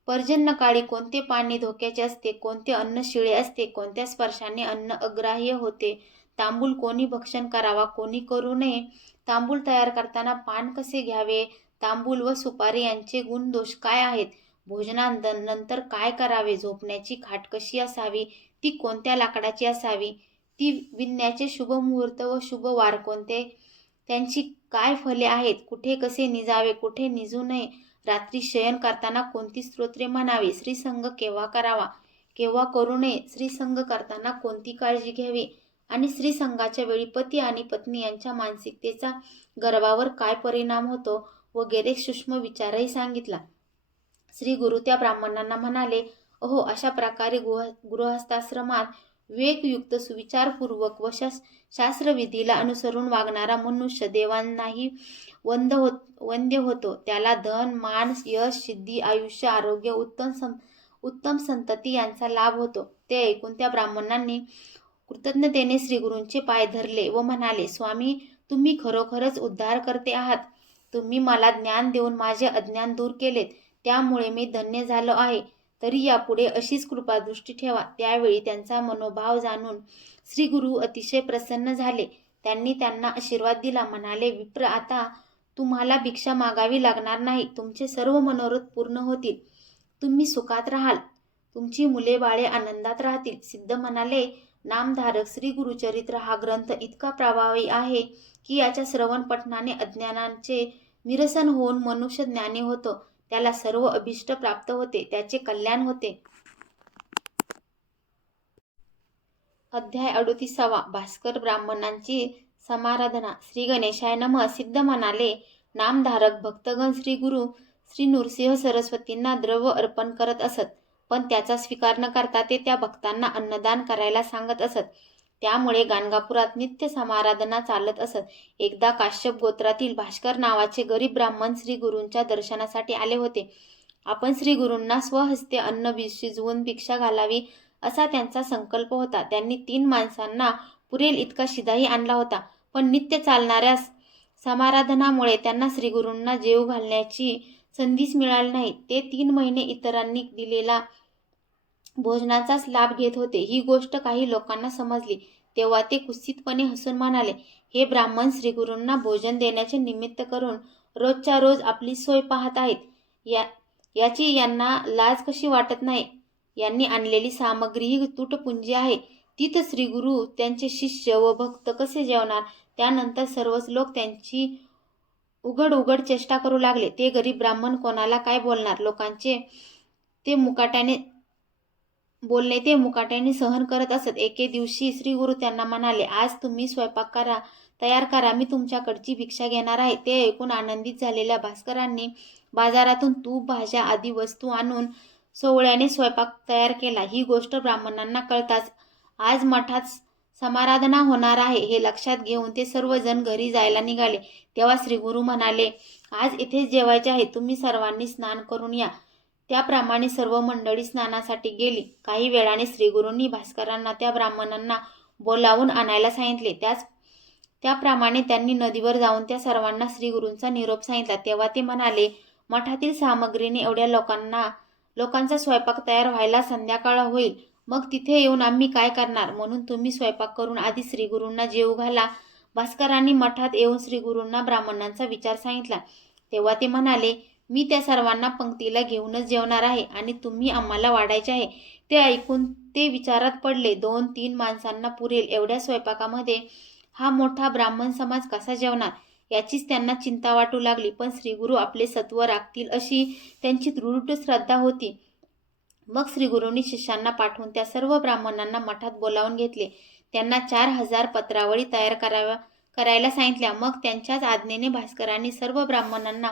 पर्जन्यकाळी कोणते पाणी धोक्याचे असते, कोणते अन्न शिळे असते, कोणत्या स्पर्शाने अन्न अग्राह्य होते, तांबूल कोणी भक्षण करावा, कोणी करू नये, तांबूल तयार करताना पान कसे घ्यावे, तांबूल व सुपारी यांचे गुणदोष काय आहेत, भोजनानंतर काय करावे, झोपण्याची खाट कशी असावी, ती कोणत्या लाकडाची असावी, ती विणण्याचे शुभ मुहूर्त व शुभ वार कोणते, त्यांची काय फले आहेत, कुठे कसे निजावे, कुठे निजू नये, रात्री शयन करताना कोणती स्तोत्रे म्हणावी, श्रीसंग केव्हा करावा, केव्हा करू नये, श्रीसंग करताना कोणती काळजी घ्यावी आणि श्रीसंगाच्या वेळी पती आणि पत्नी यांच्या मानसिकतेचा गर्भावर काय परिणाम होतो वगैरे सूक्ष्म विचारही सांगितला. श्री गुरु त्या ब्राह्मणांना म्हणाले, अहो, अशा प्रकारे गृहस्थाश्रमात विवेकयुक्त सुविचारपूर्वक व शास्त्रविधीला अनुसरून वागणारा मनुष्य देवांनाही वंद्य होतो. त्याला धन, मान, यश, सिद्धी, आयुष्य, आरोग्य, उत्तम संतती यांचा लाभ होतो. ते ऐकून त्या ब्राह्मणांनी कृतज्ञतेने श्रीगुरूंचे पाय धरले व म्हणाले, स्वामी, तुम्ही खरोखरच उद्धार करते आहात. तुम्ही मला ज्ञान देऊन माझे अज्ञान दूर केलेत, त्यामुळे मी धन्य झालो आहे. तरी यापुढे अशीच कृपादृष्टी ठेवा. त्यावेळी त्यांचा मनोभाव जाणून श्रीगुरु अतिशय प्रसन्न झाले. त्यांनी त्यांना आशीर्वाद दिला. म्हणाले, विप्र, आता तुम्हाला भिक्षा मागावी लागणार नाही. तुमचे सर्व मनोरथ पूर्ण होतील. तुम्ही सुखात राहाल. तुमची मुले बाळे आनंदात राहतील. सिद्ध म्हणाले, नामधारक श्री गुरुचरित्र हा ग्रंथ इतका प्रभावी आहे की याच्या श्रवण पठणाने अज्ञानाचे निरसन होऊन मनुष्य ज्ञानी होतो. त्याला सर्व अभिष्ट प्राप्त होते. त्याचे कल्याण होते. अध्याय 38. भास्कर ब्राह्मणांची समाराधना. श्री गणेशाय नमः. सिद्ध म्हणाले, नामधारक भक्तगण श्री गुरु श्री नृसिंह सरस्वतींना द्रव्य अर्पण करत असत, पण त्याचा स्वीकार न करता ते त्या भक्तांना अन्नदान करायला सांगत असत. त्यामुळे गाणगापुरात नित्य समाराधना चालत असत. एकदा काश्यप गोत्रातील भास्कर नावाचे गरीब ब्राह्मण श्री गुरूंच्या दर्शनासाठी आले होते. आपण श्री गुरूंना स्वहस्ते अन्न शिजवून भिक्षा घालावी असा त्यांचा संकल्प होता. त्यांनी 3 माणसांना पुरेल इतका शिधाही आणला होता, पण नित्य चालणाऱ्या समाराधनामुळे त्यांना श्रीगुरूंना जेव घालण्याची संधीच मिळाली नाही. ते 3 महिने इतरांनी दिलेला भोजनाचाच लाभ घेत होते. ही गोष्ट काही लोकांना समजली तेव्हा ते कुत्सितपणे हसून म्हणाले, हे ब्राह्मण श्रीगुरूंना भोजन देण्याचे निमित्त करून रोजच्या रोज आपली सोय पाहत आहेत. याची यांना लाज कशी वाटत नाही. यांनी आणलेली सामग्री ही तुटपुंजी आहे. तिथं श्रीगुरू त्यांचे शिष्य व भक्त कसे जेवणार. त्यानंतर सर्वच लोक त्यांची उघड चेष्टा करू लागले. ते गरीब ब्राह्मण कोणाला काय बोलणार. लोकांचे ते मुकाट्याने सहन करत असत. एके दिवशी श्रीगुरू त्यांना म्हणाले, आज तुम्ही स्वयंपाक तयार करा, मी तुमच्याकडची भिक्षा घेणार आहे. ते ऐकून आनंदित झालेल्या भास्करांनी बाजारातून तूप, भाज्या आदी वस्तू आणून सोवळ्याने स्वयंपाक तयार केला. ही गोष्ट ब्राह्मणांना कळताच आज मठात समाराधना होणार आहे हे लक्षात घेऊन ते सर्वजण घरी जायला निघाले. तेव्हा श्रीगुरू म्हणाले, आज इथेच जेवायचे आहे. तुम्ही सर्वांनी स्नान करून या. त्याप्रमाणे सर्व मंडळी स्नानासाठी गेली. काही वेळाने श्रीगुरूंनी भास्करांना त्या ब्राह्मणांना बोलावून आणायला सांगितले. त्याप्रमाणे त्यांनी नदीवर जाऊन त्या सर्वांना श्रीगुरूंचा निरोप सांगितला. तेव्हा ते म्हणाले, मठातील सामग्रीने एवढ्या लोकांचा स्वयंपाक तयार व्हायला संध्याकाळ होईल. मग तिथे येऊन आम्ही काय करणार. म्हणून तुम्ही स्वयंपाक करून आधी श्रीगुरूंना जेवू घाला. भास्करांनी मठात येऊन श्रीगुरूंना ब्राह्मणांचा विचार सांगितला. तेव्हा ते म्हणाले, मी त्या सर्वांना पंक्तीला घेऊनच जेवणार आहे आणि तुम्ही आम्हाला वाढायचे आहे. ते ऐकून ते विचारात पडले. 2-3 माणसांना पुरेल एवढ्या स्वयंपाकामध्ये हा मोठा ब्राह्मण समाज कसा जेवणार याचीच त्यांना चिंता वाटू लागली. पण श्रीगुरू आपले सत्व राखतील अशी त्यांची दृढ श्रद्धा होती. मग श्रीगुरूंनी शिष्यांना पाठवून त्या सर्व ब्राह्मणांना मठात बोलावून घेतले. त्यांना 4000 पत्रावळी तयार करायला सांगितल्या. मग त्यांच्याच आज्ञेने भास्करांनी सर्व ब्राह्मणांना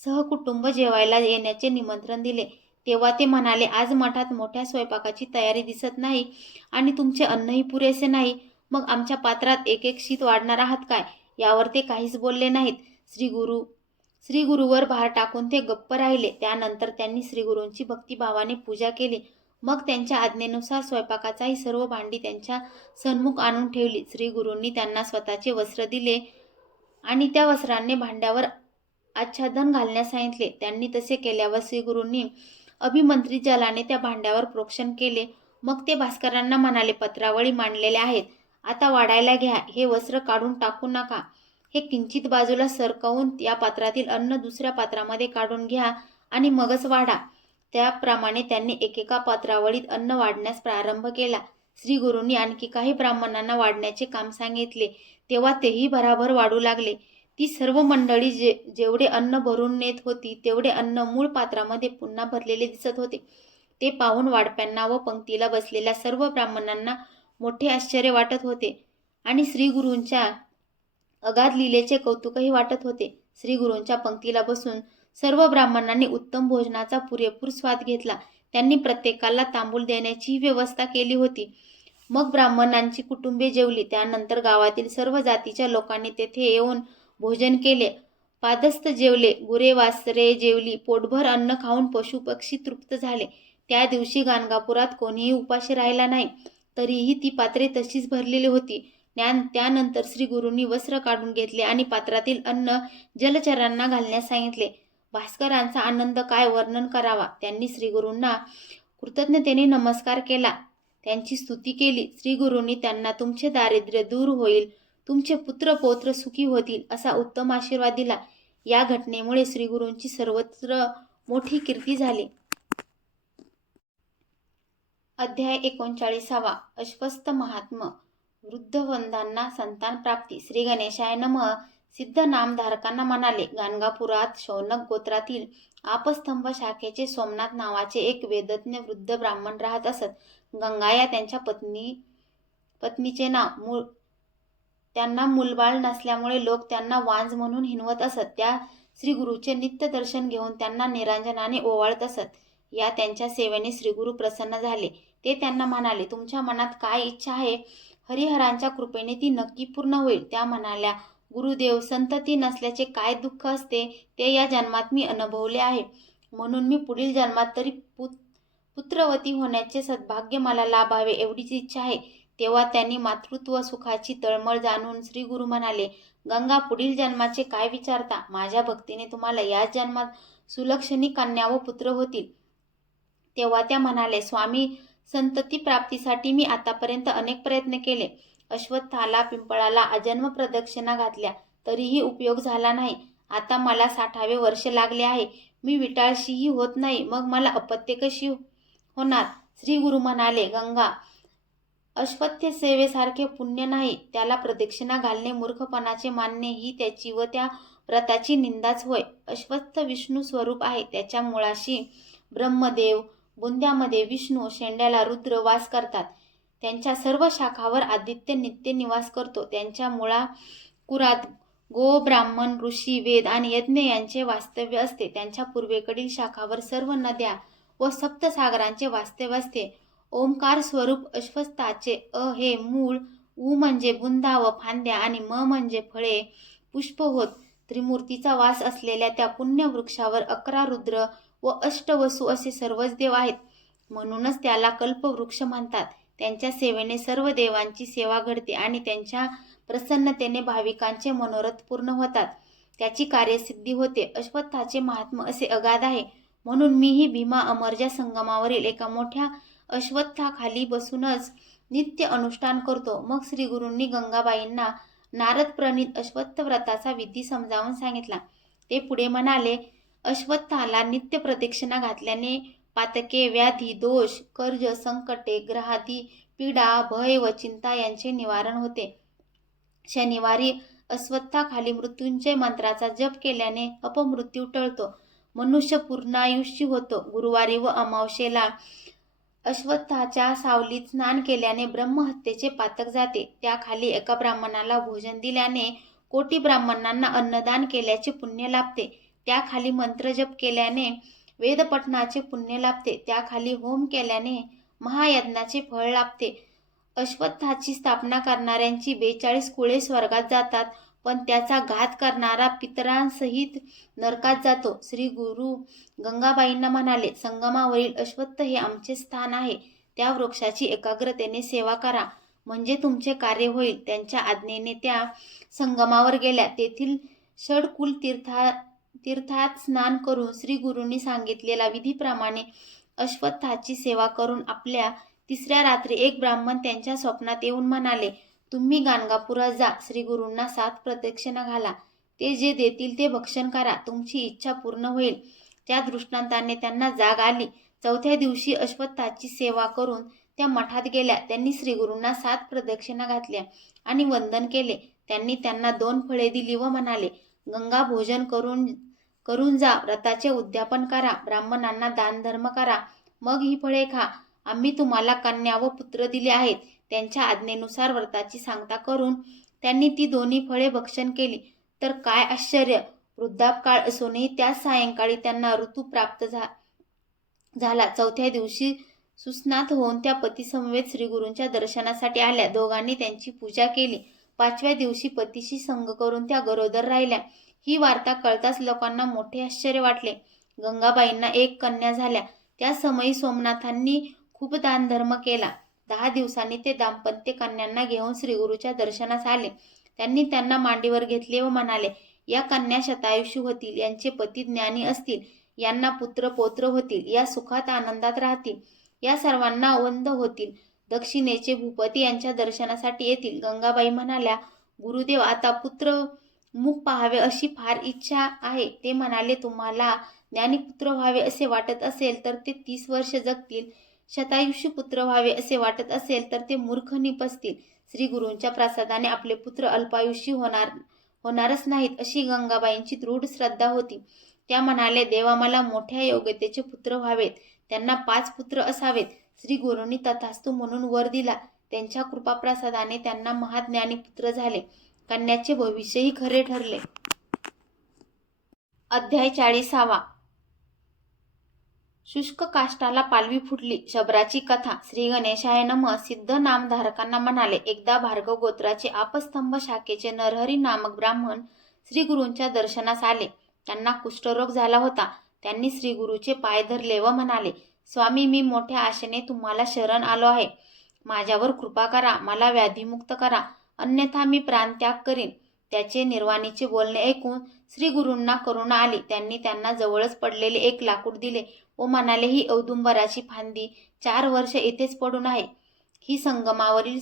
सहकुटुंब जेवायला येण्याचे निमंत्रण दिले. तेव्हा ते म्हणाले, आज मठात मोठ्या स्वयंपाकाची तयारी दिसत नाही आणि तुमचे अन्नही पुरेसे नाही, मग आमच्या पात्रात एक एक शीत वाढणार आहात काय? यावर ते काहीच बोलले नाहीत. श्रीगुरूवर भार टाकून ते गप्प राहिले. त्यानंतर त्यांनी श्रीगुरूंची भक्तिभावाने पूजा केली. मग त्यांच्या आज्ञेनुसार स्वयंपाकाचाही सर्व भांडी त्यांच्या सन्मुख आणून ठेवली. श्रीगुरूंनी त्यांना स्वतःचे वस्त्र दिले आणि त्या वस्त्रांनी भांड्यावर आच्छादन घालण्यास सांगितले. त्यांनी तसे केल्यावर श्रीगुरूंनी अभिमंत्रित जलाने त्या भांड्यावर प्रोक्षण केले. मग ते भास्करांना म्हणाले, पत्रावळी मांडलेल्या आहेत, आता वाढायला घ्या. हे वस्त्र काढून टाकू नका. हे किंचित बाजूला सरकवून या पात्रातील अन्न दुसऱ्या पात्रामध्ये काढून घ्या आणि मगच वाढा. त्याप्रमाणे त्यांनी एकेका पात्रावळीत अन्न वाढण्यास प्रारंभ केला. श्रीगुरूंनी आणखी काही ब्राह्मणांना वाढण्याचे काम सांगितले. तेव्हा तेही भराभर वाढू लागले. ती सर्व मंडळी जेवढे अन्न भरून नेत होती तेवढे अन्न मूळ पात्रामध्ये पुन्हा भरलेले दिसत होते. ते पाहून वाढप्यांना व पंक्तीला बसलेल्या सर्व ब्राह्मणांना मोठे आश्चर्य वाटत होते आणि श्रीगुरूंच्या अगाध लीलेचे कौतुकही वाटत होते. श्रीगुरूंच्या पंक्तीला बसून सर्व ब्राह्मणांनी उत्तम भोजनाचा पुरेपूर स्वाद घेतला. त्यांनी प्रत्येकाला तांबूल देण्याची व्यवस्था केली होती. मग ब्राह्मणांची कुटुंबे जेवली. त्यानंतर गावातील सर्व जातीच्या लोकांनी तेथे येऊन भोजन केले. पादस्थ जेवले, गुरे वासरे जेवली. पोटभर अन्न खाऊन पशुपक्षी तृप्त झाले. त्या दिवशी गाणगापुरात कोणीही उपाशी राहिला नाही. तरीही ती पात्रे तशीच भरलेली होती. त्यानंतर श्रीगुरूंनी वस्त्र काढून घेतले आणि पात्रातील अन्न जलचरांना घालण्यास सांगितले. भास्करांचा आनंद काय वर्णन करावा. त्यांनी श्रीगुरूंना कृतज्ञतेने नमस्कार केला, त्यांची स्तुती केली. श्रीगुरूंनी त्यांना तुमचे दारिद्र्य दूर होईल, तुमचे पुत्र पौत्र सुखी होतील असा उत्तम आशीर्वाद दिला. या घटनेमुळे श्रीगुरूंची सर्वत्र मोठी कीर्ती झाली. अध्याय 39. अश्वस्थ महात्म. वृद्धवंदांना संतान प्राप्ती. श्री गणेशाय नमः. सिद्ध नामधारकांना म्हणाले, गाणगापुरात शौनक गोत्रातील आपस्तंभ शाखेचे सोमनाथ नावाचे एक वेदज्ञ वृद्ध ब्राह्मण राहत असत. गंगा या त्यांच्या पत्नीचे नाव. त्यांना मूलबाळ नसल्यामुळे लोक त्यांना वांज म्हणून हिणवत असत. त्या श्रीगुरूचे नित्य दर्शन घेऊन त्यांना निरांजनाने ओवाळत असत. या त्यांच्या सेवेने श्रीगुरू प्रसन्न झाले. ते त्यांना म्हणाले, तुमच्या मनात काय इच्छा आहे, हरिहरांच्या कृपेने ती नक्की पूर्ण होईल. त्या म्हणाल्या, गुरुदेव, संतती नसल्याचे काय दुःख असते ते या जन्मात मी अनुभवले आहे. म्हणून मी पुढील जन्मात तरी पुत्रवती होण्याचे सद्भाग्य मला लाभावे एवढीच इच्छा आहे. तेव्हा त्यांनी मातृत्व सुखाची तळमळ जाणून श्रीगुरू म्हणाले, गंगा, पुढील जन्माचे काय विचारता. माझ्या भक्तीने तुम्हाला याच जन्मात सुलक्षणी कन्या व पुत्र होतील. तेव्हा त्या म्हणाले, स्वामी, संतती प्राप्तीसाठी मी आतापर्यंत अनेक प्रयत्न केले. अश्वत्थाला, पिंपळाला अजन्म प्रदक्षिणा घातल्या, तरीही उपयोग झाला नाही. आता मला 60वे वर्ष लागले आहे. मी विटाळशीही होत नाही, मग मला अपत्य कशी होणार. श्रीगुरू म्हणाले, गंगा, अश्वत्थ सेवेसारखे पुण्य नाही. त्याला प्रदक्षिणा घालणे मूर्खपणाचे मानणे ही त्याची व त्या व्रताची निंदाच होय. अश्वत्थ विष्णू स्वरूप आहे. त्याच्या मुळाशी ब्रह्मदेव, बुंद्यामध्ये विष्णू, शेंड्याला रुद्र वास करतात. त्यांच्या सर्व शाखावर आदित्य नित्य निवास करतो. त्यांच्या मुळाकुरात गो, ब्राह्मण, ऋषी, वेद आणि यज्ञ यांचे वास्तव्य असते. त्यांच्या पूर्वेकडील शाखावर सर्व नद्या व सप्तसागरांचे वास्तव्य असते. ओंकार स्वरूप अश्वत्थाचे अ हे मूळ, उ म्हणजे बुंदा व फांद्या आणि म म्हणजे फळे, पुष्प होत. त्रिमूर्तीचा वास असलेल्या त्या पुण्य वृक्षावर 11 रुद्र व अष्टवसू असे सर्वच देव आहेत. म्हणूनच त्याला कल्पवृक्ष म्हणतात. त्यांच्या सेवेने सर्व देवांची सेवा घडते आणि त्यांच्या प्रसन्नतेने भाविकांचे मनोरथ पूर्ण होतात. त्याची कार्यसिद्धी होते. अश्वत्थाचे महात्म असे अगाध आहे. म्हणून मीही भीमा अमरजा संगमावरील एका मोठ्या अश्वत्थाखाली बसूनच नित्य अनुष्ठान करतो. मग श्रीगुरूंनी गंगाबाईंना नारद प्रणीत अश्वत्थ व्रताचा विधी समजावून सांगितला. ते पुढे म्हणाले, अश्वत्थाला नित्य प्रदक्षिणा घातल्याने पातके, व्याधी, दोष, कर्ज, संकटे, ग्रहादी पीडा, भय व चिंता यांचे निवारण होते. शनिवारी अश्वत्थाखाली मृत्युंजय मंत्राचा जप केल्याने अपमृत्यू टळतो. मनुष्य पूर्णायुष्य होतो. गुरुवारी व अमावस्येला अश्वत्थाच्या सावलीत स्नान केल्याने ब्रह्महत्येचे पातक जाते. त्याखाली एका ब्राह्मणाला भोजन दिल्याने कोटी ब्राह्मणांना अन्नदान केल्याचे पुण्य लाभते. त्याखाली मंत्रजप केल्याने वेदपठणाचे पुण्य लाभते, त्याखाली होम केल्याने महायज्ञाचे फळ लाभते. अश्वत्थाची स्थापना करणाऱ्यांची 42 कुळे स्वर्गात जातात, पण त्याचा घात करणारा पितरांसहित नरकात जातो. श्री गुरु गंगाबाईंना म्हणाले, संगमावरील अश्वत्थ हे आमचे स्थान आहे. त्या वृक्षाची एकाग्रतेने सेवा करा, म्हणजे तुमचे कार्य होईल. त्यांच्या आज्ञेने त्या संगमावर गेल्या. तेथील षडकुल तीर्थात स्नान करून श्री गुरूंनी सांगितलेल्या विधीप्रमाणे अश्वत्थाची सेवा करून आपल्या 3ऱ्या रात्री एक ब्राह्मण त्यांच्या स्वप्नात येऊन म्हणाले, तुम्ही गाणगापुरात जा, श्री गुरूंना 7 प्रदक्षिणा घाला, ते जे देतील ते भक्षण करा, तुमची इच्छा पूर्ण होईल. त्या दृष्टांताने त्यांना जाग आली. 4थ्या दिवशी अश्वत्थाची सेवा करून त्या मठात गेल्या. त्यांनी श्रीगुरूंना 7 प्रदक्षिणा घातल्या आणि वंदन केले. त्यांनी त्यांना 2 फळे दिली व म्हणाले, गंगा भोजन करून जा, व्रताचे उद्यापन करा, ब्राह्मणांना दानधर्म करा, मग ही फळे खा. आम्ही तुम्हाला कन्या व पुत्र दिले आहेत. त्यांच्या आज्ञेनुसार व्रताची सांगता करून त्यांनी ती दोन्ही फळे भक्षण केली. तर काय आश्चर्य! वृद्धापकाळ असूनही त्याच सायंकाळी त्यांना ऋतू प्राप्त झाला. 4थ्या दिवशी सुस्नात होऊन त्या पतीसमवेत श्रीगुरूंच्या दर्शनासाठी आल्या. दोघांनी त्यांची पूजा केली. 5व्या दिवशी पतीशी संग करून त्या गरोदर राहिल्या. ही वार्ता कळताच लोकांना मोठे आश्चर्य वाटले. गंगाबाईंना 1 कन्या झाल्या. त्या समयी सोमनाथांनी खूप दानधर्म केला. 10 दिवसांनी ते दाम्पत्य कन्यांना घेऊन श्रीगुरूच्या दर्शनास आले. त्यांनी त्यांना मांडीवर घेतले व म्हणाले, या कन्या शतायुषी होतील, यांचे पती ज्ञानी असतील, यांना पुत्र पौत्र होतील, या सुखात आनंदात राहतील, या सर्वांना वंद होतील. दक्षिणेचे भूपती यांच्या दर्शनासाठी येतील. गंगाबाई म्हणाल्या, गुरुदेव, आता पुत्र मुख पाहावे अशी फार इच्छा आहे. ते म्हणाले, तुम्हाला ज्ञानीपुत्र व्हावे असे वाटत असेल तर ते 30 वर्ष जगतील. शतायुषी पुत्र व्हावे असे वाटत असेल तर ते मूर्ख निपजतील. श्री गुरूंच्या प्रसादाने आपले पुत्र अल्पायुषी होणारच नाहीत, अशी गंगाबाईंची दृढ श्रद्धा होती. त्या म्हणाले, देवा, मला मोठ्या योग्यतेचे पुत्र व्हावेत, त्यांना 5 पुत्र असावेत. श्री गुरूंनी तथास्तु म्हणून वर दिला. त्यांच्या कृपाप्रसादाने त्यांना महाज्ञानी पुत्र झाले. कन्याचे भविष्यही खरे ठरले. अध्याय 40. शुष्क काष्टाला पालवी फुटली. शबराची कथा. श्री गणेशाय नमः. सिद्ध नामधारकांना म्हणाले, एकदा भार्गव गोत्राचे आपस्तंभ शाखेचे नरहरी नामक ब्राह्मण श्री गुरूंच्या दर्शनास आले. त्यांना कुष्ठरोग झाला होता. त्यांनी श्री गुरूचे पाय धरले व म्हणाले, स्वामी, मी मोठ्या आशेने तुम्हाला शरण आलो आहे. माझ्यावर कृपा करा, मला व्याधीमुक्त करा, अन्यथा मी प्राणत्याग करीन. त्याचे निर्वाणीचे बोलणे ऐकून श्री गुरूंना करुणा आली. त्यांनी त्यांना जवळच पडलेले एक लाकूड दिले व म्हणाले, ही औदुंबराची फांदी 4 वर्ष येथेच पडून आहे. ही संगमावरील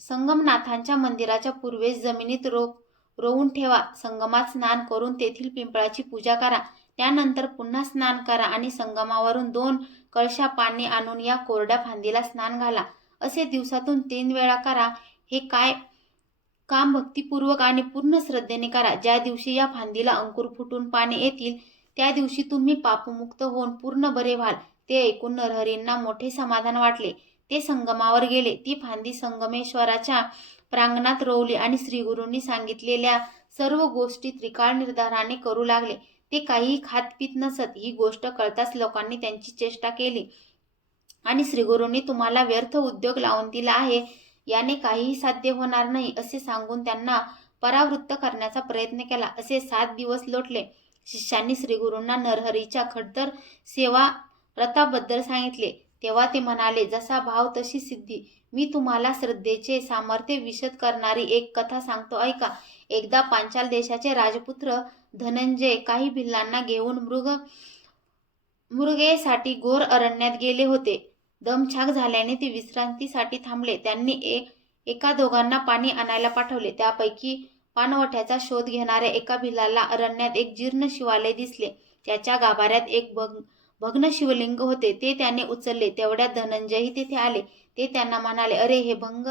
संगमनाथांच्या मंदिराच्या पूर्वेस जमिनीत रोवून ठेवा. संगमात स्नान करून तेथील पिंपळाची पूजा करा. त्यानंतर पुन्हा स्नान करा आणि संगमावरून 2 कळशा पाणी आणून या कोरड्या फांदीला स्नान घाला. असे दिवसातून 3 वेळा करा. हे काम भक्तिपूर्वक आणि पूर्ण श्रद्धेने करा. ज्या दिवशी या फांदीला अंकुर फुटून पाने येतील, त्या दिवशी तुम्ही पापमुक्त होऊन पूर्ण बरे व्हाल. ते ऐकून नरहरींना मोठे समाधान वाटले. ते संगमावर गेले. ती फांदी संगमेश्वराच्या प्रांगणात रोवली आणि श्रीगुरूंनी सांगितलेल्या सर्व गोष्टी त्रिकाळ निर्धाराने करू लागले. ते काहीही खात पीत नसत. ही गोष्ट कळताच लोकांनी त्यांची चेष्टा केली आणि श्रीगुरूंनी तुम्हाला व्यर्थ उद्योग लावून दिला आहे, याने काहीही साध्य होणार नाही, असे सांगून त्यांना परावृत्त करण्याचा प्रयत्न केला. असे 7 दिवस लोटले. शिष्यांनी श्रीगुरूंना नरहरीच्या खडतर सेवा व्रताबद्दल सांगितले. तेव्हा ते म्हणाले, जसा भाव तशी सिद्धी. मी तुम्हाला श्रद्धेचे सामर्थ्य विशद करणारी एक कथा सांगतो, ऐका. एकदा पांचाल देशाचे राजपुत्र धनंजय काही भिल्लांना घेऊन मृगयेसाठी घोर अरण्यात गेले होते. दमछाक झाल्याने ते विश्रांतीसाठी थांबले. त्यांनी एका दोघांना पाणी आणायला पाठवले. त्यापैकी पाणवठ्याचा शोध घेणाऱ्या एका भिल्लाला अरण्यात एक जीर्ण शिवालय दिसले. त्याच्या गाभाऱ्यात एक भग्न शिवलिंग होते. ते त्याने उचलले. तेवढ्यात धनंजयही तेथे आले. ते त्यांना म्हणाले, अरे, हे भंग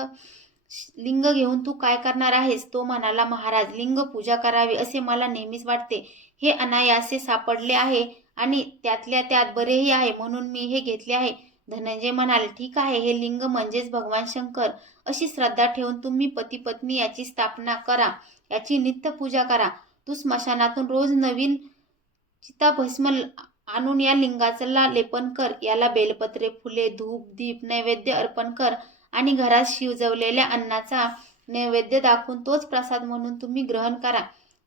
लिंग घेऊन तू काय करणार आहेस? तो म्हणाला, महाराज, लिंग पूजा करावी असे मला नेहमीच वाटते. हे अनायासे सापडले आहे आणि त्यातल्या त्यात बरेही आहे, म्हणून मी हे घेतले आहे. धनंजय म्हणाले, ठीक आहे, हे लिंग म्हणजेच भगवान शंकर. अशी श्रद्धा ठेवून तुम्ही पती पत्नी याची स्थापना करा, याची नित्य पूजा करा. तू स्मशानातून रोज नवीन चिताभस्म आणून या लिंगाला लेपन कर. याला बेलपत्रे, फुले, धूप, दीप नैवेद्य अर्पण कर आणि घरात शिजवलेल्या अन्नाचा नैवेद्य दाखवून तोच प्रसाद म्हणून तुम्ही ग्रहण करा.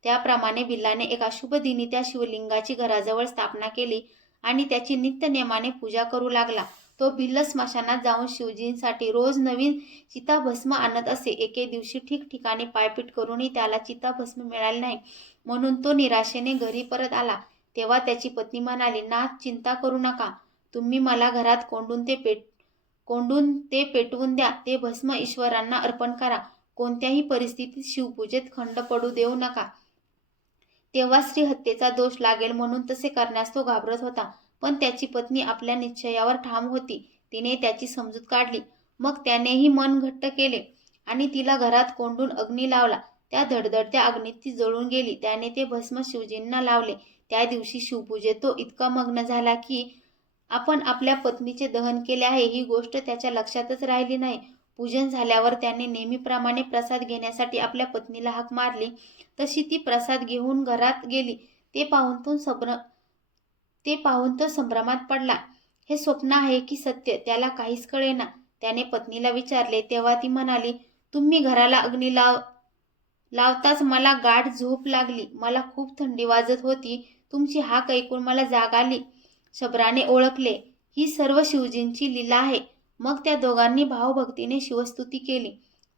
त्याप्रमाणे बिल्लाने एका शुभ दिनी त्या शिवलिंगाची घराजवळ स्थापना केली आणि त्याची नित्यनेमाने पूजा करू लागला. तो भिल्ल स्मशानात जाऊन शिवजींसाठी रोज नवीन चिताभस्म आणत असे. एके दिवशी ठिकठिकाणी पायपीट करूनही त्याला चिताभस्म मिळाले नाही, म्हणून तो निराशेने घरी परत आला. तेव्हा त्याची पत्नी म्हणाली, नाथ, चिंता करू नका. तुम्ही मला घरात कोंडून ते पेटवून द्या. ते भस्म ईश्वरांना अर्पण करा. कोणत्याही परिस्थितीत शिवपूजेत खंड पडू देऊ नका. तेव्हा श्रीहत्येचा दोष लागेल म्हणून तसे करण्यास तो घाबरत होता. पण त्याची पत्नी आपल्या निश्चयावर ठाम होती. तिने त्याची समजूत काढली. मग त्यानेही मन घट्ट केले आणि तिला घरात कोंडून अग्नी लावला. त्या धडधडत्या अग्नीत ती जळून गेली. त्याने ते भस्म शिवजींना लावले. त्या दिवशी शिवपूजेत तो इतका मग्न झाला की आपण आपल्या पत्नीचे दहन केले आहे ही गोष्ट त्याच्या लक्षातच राहिली नाही. पूजन झाल्यावर त्याने नेहमीप्रमाणे प्रसाद घेण्यासाठी आपल्या पत्नीला हाक मारली. तशी ती प्रसाद घेऊन घरात गेली. ते पाहून तो संभ्रमात पडला. हे स्वप्न आहे की सत्य त्याला काहीच कळेना. त्याने पत्नीला विचारले. तेव्हा ती म्हणाली, तुम्ही घराला अग्नी लावताच मला गाढ झोप लागली. मला खूप थंडी वाजत होती. तुमची हाक ऐकून मला जाग आली. शबराने ओळखले, ही सर्व शिवजींची लीला आहे. मग त्या दोघांनी भावभक्तीने शिवस्तुती केली.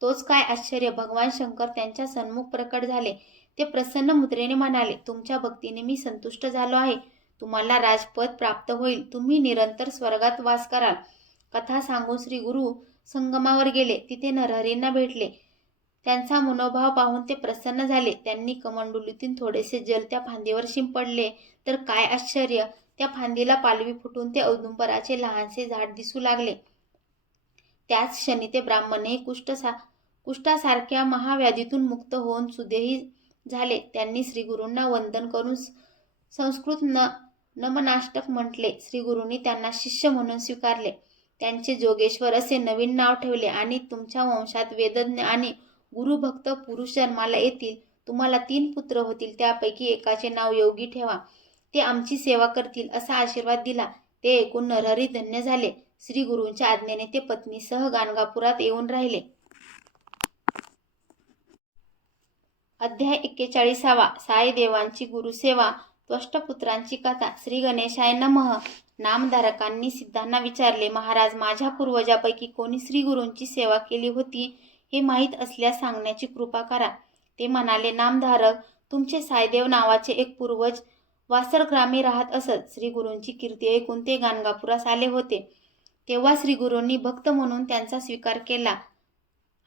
तोच काय आश्चर्य, भगवान शंकर त्यांच्या सन्मुख प्रकट झाले. ते प्रसन्न मुद्रेने म्हणाले, तुमच्या भक्तीने मी संतुष्ट झालो आहे. तुम्हाला राजपद प्राप्त होईल. तुम्ही निरंतर स्वर्गात वास कराल. कथा सांगून श्री गुरु संगमावर गेले. तिथे नरहरींना भेटले. त्यांचा मनोभाव पाहून ते प्रसन्न झाले. त्यांनी कमंडलूतून थोडेसे जल त्या फांदीवर शिंपडले. तर काय आश्चर्य, त्या फांदीला पालवी फुटून ते औदुंबराचे लहानसे झाड दिसू लागले. त्याच क्षणी ते ब्राह्मणही कुष्ठासारख्या महाव्याधीतून मुक्त होऊन सुदेही झाले. त्यांनी श्रीगुरूंना वंदन करून संस्कृत नमनाष्टक म्हटले. श्रीगुरूंनी त्यांना शिष्य म्हणून स्वीकारले. त्यांचे जोगेश्वर असे नवीन नाव ठेवले आणि तुमच्या वंशात वेदज्ञ आणि गुरुभक्त पुरुष जन्माला येतील. तुम्हाला 3 पुत्र होतील. त्यापैकी एकाचे नाव योगी ठेवा. ते आमची सेवा करतील असा आशीर्वाद दिला. ते ऐकून नरहरी धन्य झाले. श्री गुरूंच्या आज्ञेने ते पत्नीसह गाणगापुरात येऊन राहिले. अध्याय 41. साईदेवांची गुरुसेवा. त्वष्टपुत्रांची कथा. श्री गणेशाय नमः. नामधारकांनी सिद्धांना विचारले, महाराज, माझ्या पूर्वजापैकी कोणी श्री गुरूंची सेवा केली होती हे माहीत असल्यास सांगण्याची कृपा करा. ते म्हणाले, नामधारक, तुमचे साईदेव नावाचे एक पूर्वज वासरग्रामी राहत असत. श्री गुरूंची कीर्ती ऐकून ते गाणगापुरास आले होते. तेव्हा श्री गुरूंनी भक्त म्हणून त्यांचा स्वीकार केला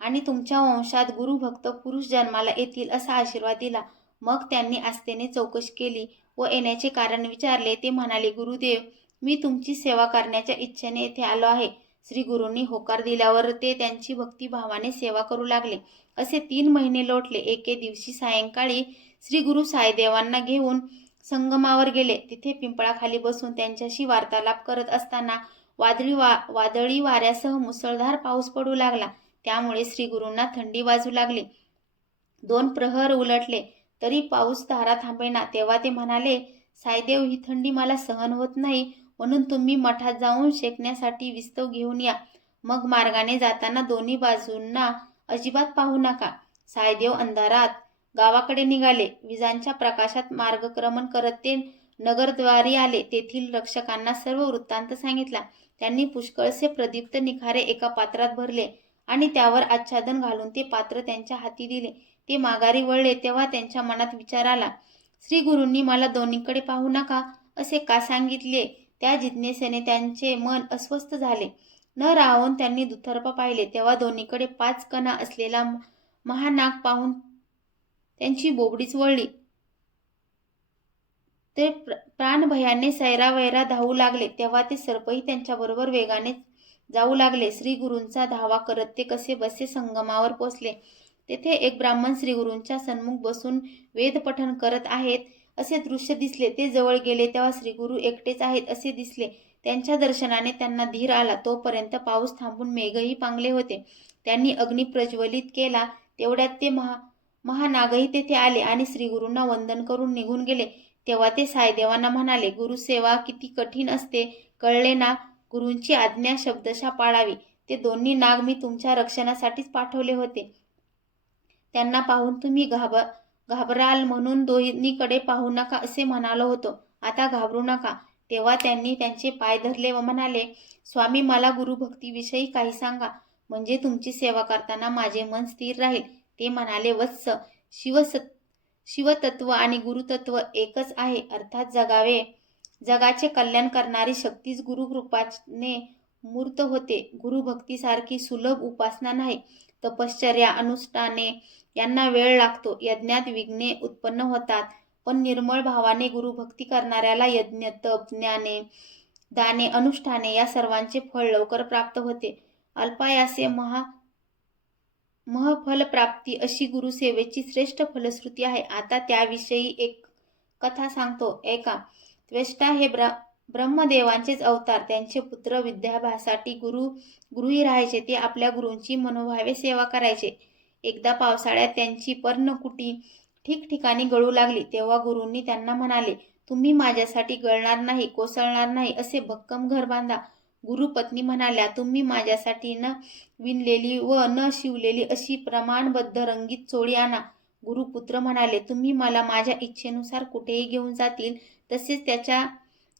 आणि तुमच्या वंशात गुरुभक्त पुरुष जन्माला येतील असा आशीर्वाद दिला. मग त्यांनी आस्थेने चौकशी केली व येण्याचे कारण विचारले. ते म्हणाले, गुरुदेव, मी तुमची सेवा करण्याच्या इच्छेने येथे आलो आहे. श्री गुरूंनी होकार दिल्यावर ते त्यांची भक्तिभावाने सेवा करू लागले. असे 3 महिने लोटले. एके दिवशी सायंकाळी श्री गुरु साईदेवांना घेऊन संगमावर गेले. तिथे पिंपळाखाली बसून त्यांच्याशी वार्तालाप करत असताना वादळी वाऱ्यासह मुसळधार पाऊस पडू लागला. त्यामुळे श्री गुरूंना थंडी वाजू लागली. 2 प्रहर उलटले तरी पाऊस धारा थांबेना. तेव्हा ते म्हणाले, साईदेव, ही थंडी मला सहन होत नाही, म्हणून तुम्ही मठात जाऊन शेकण्यासाठी विस्तव घेऊन या. मग मार्गाने जाताना दोन्ही बाजूंना अजिबात पाहू नका. साईदेव अंधारात गावाकडे निघाले. विजांच्या प्रकाशात मार्गक्रमण करत ते नगरद्वारी आले. तेथील रक्षकांना सर्व वृत्तांत सांगितला. त्यांनी पुष्कळसे प्रदीप्त निखारे एका पात्रात भरले आणि त्यावर आच्छादन घालून ते पात्र त्यांच्या हाती दिले. ते माघारी वळले तेव्हा त्यांच्या मनात विचार आला, श्री गुरूंनी मला दोन्हीकडे पाहू नका असे का सांगितले? त्या जिज्ञेसेने त्यांचे मन अस्वस्थ झाले. न राहून त्यांनी दुतर्फा पाहिले. तेव्हा दोन्हीकडे 5 कणा असलेला महानाग पाहून त्यांची बोबडीच वळली. ते प्राणभयाने सैरावैरा धावू लागले. तेव्हा ते सर्पही त्यांच्याबरोबर वेगाने जाऊ लागले. श्री गुरूंचा धावा करत ते कसेबसे संगमावर पोचले. तेथे एक ब्राह्मण श्री गुरूंच्या सन्मुख बसून वेद पठण करत आहेत असे दृश्य दिसले. ते जवळ गेले तेव्हा श्री गुरु एकटेच आहेत असे दिसले. त्यांच्या दर्शनाने त्यांना धीर आला. तोपर्यंत पाऊस थांबून मेघही पांगले होते. त्यांनी अग्नी प्रज्वलित केला. तेवढ्यात ते महानागही तेथे आले आणि श्री गुरूंना वंदन करून निघून गेले. तेव्हा ते साईदेवांना म्हणाले, गुरुसेवा किती कठीण असते कळले ना. गुरूंची आज्ञा शब्दशः पाळावी. ते दोन्ही नाग मी तुमच्या रक्षणासाठीच पाठवले होते. त्यांना पाहून तुम्ही घाबराल म्हणून दोन्हीकडे पाहू नका असे म्हणालो होतो. आता घाबरू नका. तेव्हा त्यांनी त्यांचे पाय धरले व म्हणाले, स्वामी मला गुरुभक्तीविषयी काही सांगा, म्हणजे तुमची सेवा करताना माझे मन स्थिर राहील. ते म्हणाले, वत्स, शिवतत्व आणि गुरुतत्व एकच आहे. अर्थात जगाचे कल्याण करणारी शक्तीच गुरुकृपाने मूर्त होते. गुरुभक्तीसारखी सुलभ उपासना नाही. तपश्चर्या, अनुष्ठाने यांना वेळ लागतो. यज्ञात विघ्ने उत्पन्न होतात, पण निर्मळ भावाने गुरुभक्ती करणाऱ्याला यज्ञ, तप, ज्ञाने, दाने, अनुष्ठाने या सर्वांचे फळ लवकर प्राप्त होते. अल्पायासे महफलप्राप्ती अशी गुरुसेवेची श्रेष्ठ फलश्रुती आहे. आता त्याविषयी एक कथा सांगतो, ऐका. त्वष्टा हे ब्रह्मदेवांचेच अवतार. त्यांचे पुत्र विद्याभ्यासासाठी गुरुही राहायचे. ते आपल्या गुरूंची मनोभावे सेवा करायचे. एकदा पावसाळ्यात त्यांची पर्णकुटी ठिकठिकाणी गळू लागली. तेव्हा गुरूंनी त्यांना म्हणाले, तुम्ही माझ्यासाठी गळणार नाही, कोसळणार नाही असे भक्कम घर बांधा. गुरुपत्नी म्हणाल्या, तुम्ही माझ्यासाठी न विणलेली व न शिवलेली अशी प्रमाणबद्ध रंगीत चोळी आणा. गुरुपुत्र म्हणाले, तुम्ही मला माझ्या इच्छेनुसार कुठेही घेऊन जातील, तसेच त्याच्या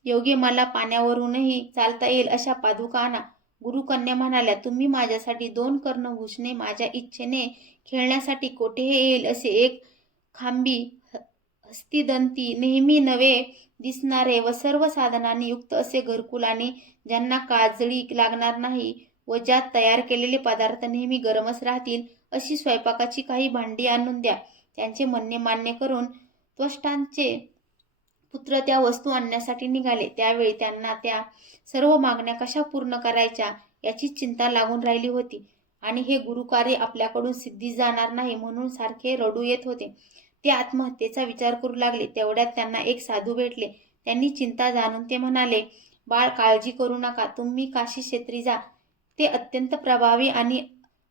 योगे मला पाण्यावरूनही चालता येईल अशा पादुका आणा. गुरुकन्या म्हणाल्या, तुम्ही माझ्यासाठी 2 कर्णभूषणे, माझ्या इच्छेने खेळण्यासाठी कोठेही येईल असे एक खांबी, हस्तिदंती, नेहमी नवे दिसणारे व सर्व साधनांनी युक्त असे घरकुल आणि ज्यांना काजळी लागणार नाही व ज्यात तयार केलेले पदार्थ नेहमी गरमच राहतील अशी स्वयंपाकाची काही भांडी आणून द्या. त्यांचे म्हणणे मान्य करून त्वष्टांचे पुत्र त्या वस्तू आणण्यासाठी निघाले. त्यावेळी त्यांना त्या सर्व मागण्या कशा पूर्ण करायच्या याची चिंता लागून राहिली होती आणि हे गुरुकार्य आपल्याकडून सिद्धीस जाणार नाही म्हणून सारखे रडू येत होते. ते आत्महत्येचा विचार करू लागले. तेवढ्यात त्यांना एक साधू भेटले. त्यांनी चिंता जाणून ते म्हणाले, बाळ, काळजी करू नका. तुम्ही काशी क्षेत्री जा. ते अत्यंत प्रभावी आणि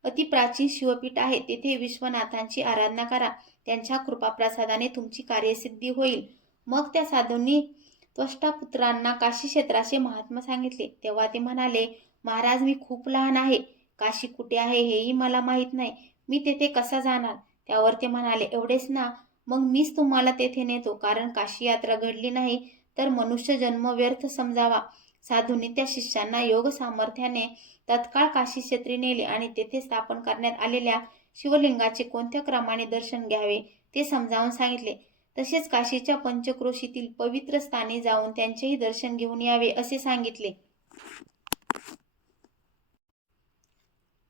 अतिप्राचीन शिवपीठ आहे. तेथे विश्वनाथांची आराधना करा. त्यांच्या कृपाप्रसादाने तुमची कार्यसिद्धी होईल. मग त्या साधूंनी त्वष्टापुत्रांना काशी क्षेत्राचे महात्म्य सांगितले. तेव्हा ते म्हणाले, महाराज, मी खूप लहान आहे. काशी कुठे आहे हेही मला माहीत नाही. मी तेथे कसा जाणार? त्यावर ते म्हणाले, एवढेच ना, मग मीच तुम्हाला तेथे नेतो. कारण काशी यात्रा घडली नाही तर मनुष्य जन्म व्यर्थ समजावा. साधूंनी त्या शिष्यांना योग सामर्थ्याने तत्काळ काशी क्षेत्री नेले आणि तेथे स्थापन करण्यात आलेल्या शिवलिंगाचे कोणत्या क्रमाने दर्शन घ्यावे ते समजावून सांगितले. तसेच काशीच्या पंचक्रोशीतील पवित्र स्थानी जाऊन त्यांचेही दर्शन घेऊन यावे असे सांगितले.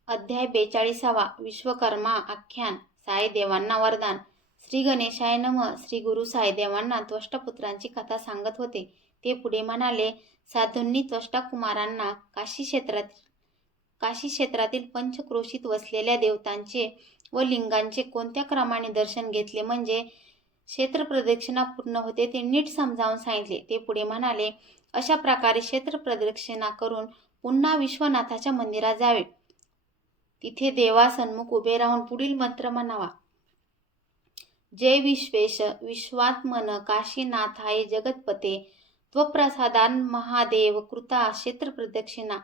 अध्याय 42. विश्वकर्मा आख्यान. साईदेवांना वरदान. श्री गणेशाय नमः. श्री गुरु साईदेवांना त्वष्टापुत्रांची कथा सांगत होते. ते पुढे म्हणाले, साधूंनी त्वष्टाकुमारांना काशी क्षेत्रातील पंचक्रोशीत वसलेल्या देवतांचे व लिंगांचे कोणत्या क्रमाने दर्शन घेतले म्हणजे क्षेत्र प्रदक्षिणा पूर्ण होते ते नीट समजावून सांगितले. ते पुढे म्हणाले, अशा प्रकारे क्षेत्र प्रदक्षिणा करून पुन्हा विश्वनाथाच्या मंदिरात जावे. तिथे देवासन्मुख उभे राहून पुढील मंत्र म्हणावा. जय विश्वेश विश्वात्मन काशीनाथाय जगतपते त्वप्रसादान महादेव कृता क्षेत्र प्रदक्षिणा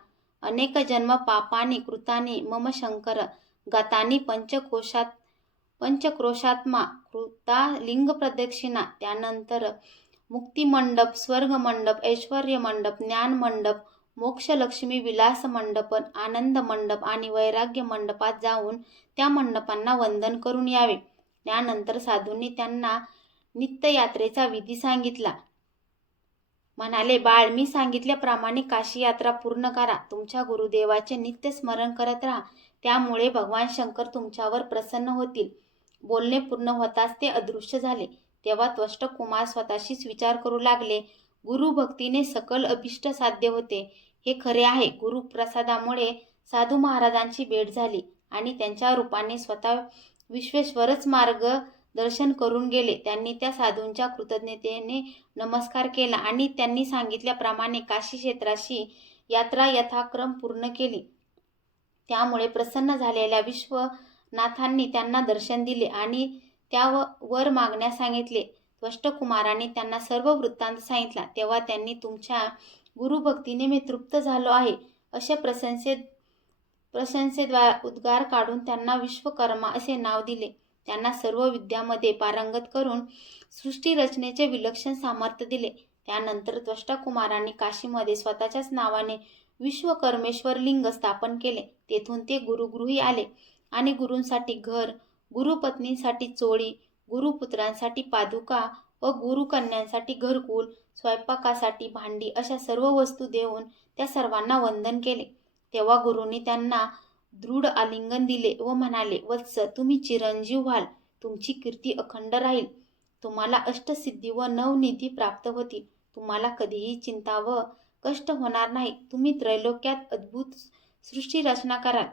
अनेक जन्म पापानी कृतानी मम शंकर गतानी पंचक्रोशात्मा कृता लिंग प्रदक्षिणा. त्यानंतर मुक्तिमंडप, स्वर्गमंडप, ऐश्वर्य मंडप, ज्ञान मंडप, मोक्षलक्ष्मी विलास मंडप, आनंद मंडप आणि वैराग्य मंडपात जाऊन त्या मंडपांना वंदन करून यावे. त्यानंतर साधूंनी त्यांना नित्ययात्रेचा विधी सांगितला. म्हणाले, बाळ, मी सांगितल्याप्रमाणे काशी यात्रा पूर्ण करा. तुमच्या गुरुदेवाचे नित्य स्मरण करत राहा. त्यामुळे भगवान शंकर तुमच्यावर प्रसन्न होतील. बोलणे पूर्ण होताच ते अदृश्य झाले. तेव्हा त्वष्टकुमार स्वतःशीच विचार करू लागले, गुरुभक्तीने सकल अभिष्ट साध्य होते. हे खरे आहे. गुरुप्रसादामुळे साधू महाराजांची भेट झाली आणि त्यांच्या रूपाने स्वतः विश्वेश्वरच मार्ग दर्शन करून गेले. त्यांनी त्या साधूंच्या कृतज्ञतेने नमस्कार केला आणि त्यांनी सांगितल्याप्रमाणे काशी क्षेत्राची यात्रा यथाक्रम पूर्ण केली. त्यामुळे प्रसन्न झालेल्या विश्वनाथांनी त्यांना दर्शन दिले आणि त्या वर मागण्या सांगितले. त्वष्टकुमारांनी त्यांना सर्व वृत्तांत सांगितला. तेव्हा त्यांनी तुमच्या गुरुभक्तीने मी तृप्त झालो आहे असे प्रशंसेद्वारे उद्गार काढून त्यांना विश्वकर्मा असे नाव दिले. त्यांना सर्व विद्यामध्ये पारंगत करून सृष्टी रचनेचे विलक्षण सामर्थ्य दिले. त्यानंतर त्वष्टकुमारांनी काशीमध्ये स्वतःच्याच नावाने विश्वकर्मेश्वर लिंग स्थापन केले. तेथून ते गुरुगृही आले आणि गुरूंसाठी घर, गुरुपत्नींसाठी चोळी, गुरुपुत्रांसाठी पादुका व गुरुकन्यांसाठी घरकुल, स्वयंपाकासाठी भांडी अशा सर्व वस्तू देऊन त्या सर्वांना वंदन केले. तेव्हा गुरूंनी त्यांना दृढ आलिंगन दिले व म्हणाले, वत्स, तुम्ही चिरंजीव व्हाल, तुमची कीर्ती अखंड राहील, तुम्हाला अष्टसिद्धी व नवनिधी प्राप्त होतील, तुम्हाला कधीही चिंता व कष्ट होणार नाही, तुम्ही त्रैलोक्यात अद्भुत सृष्टी रचना कराल.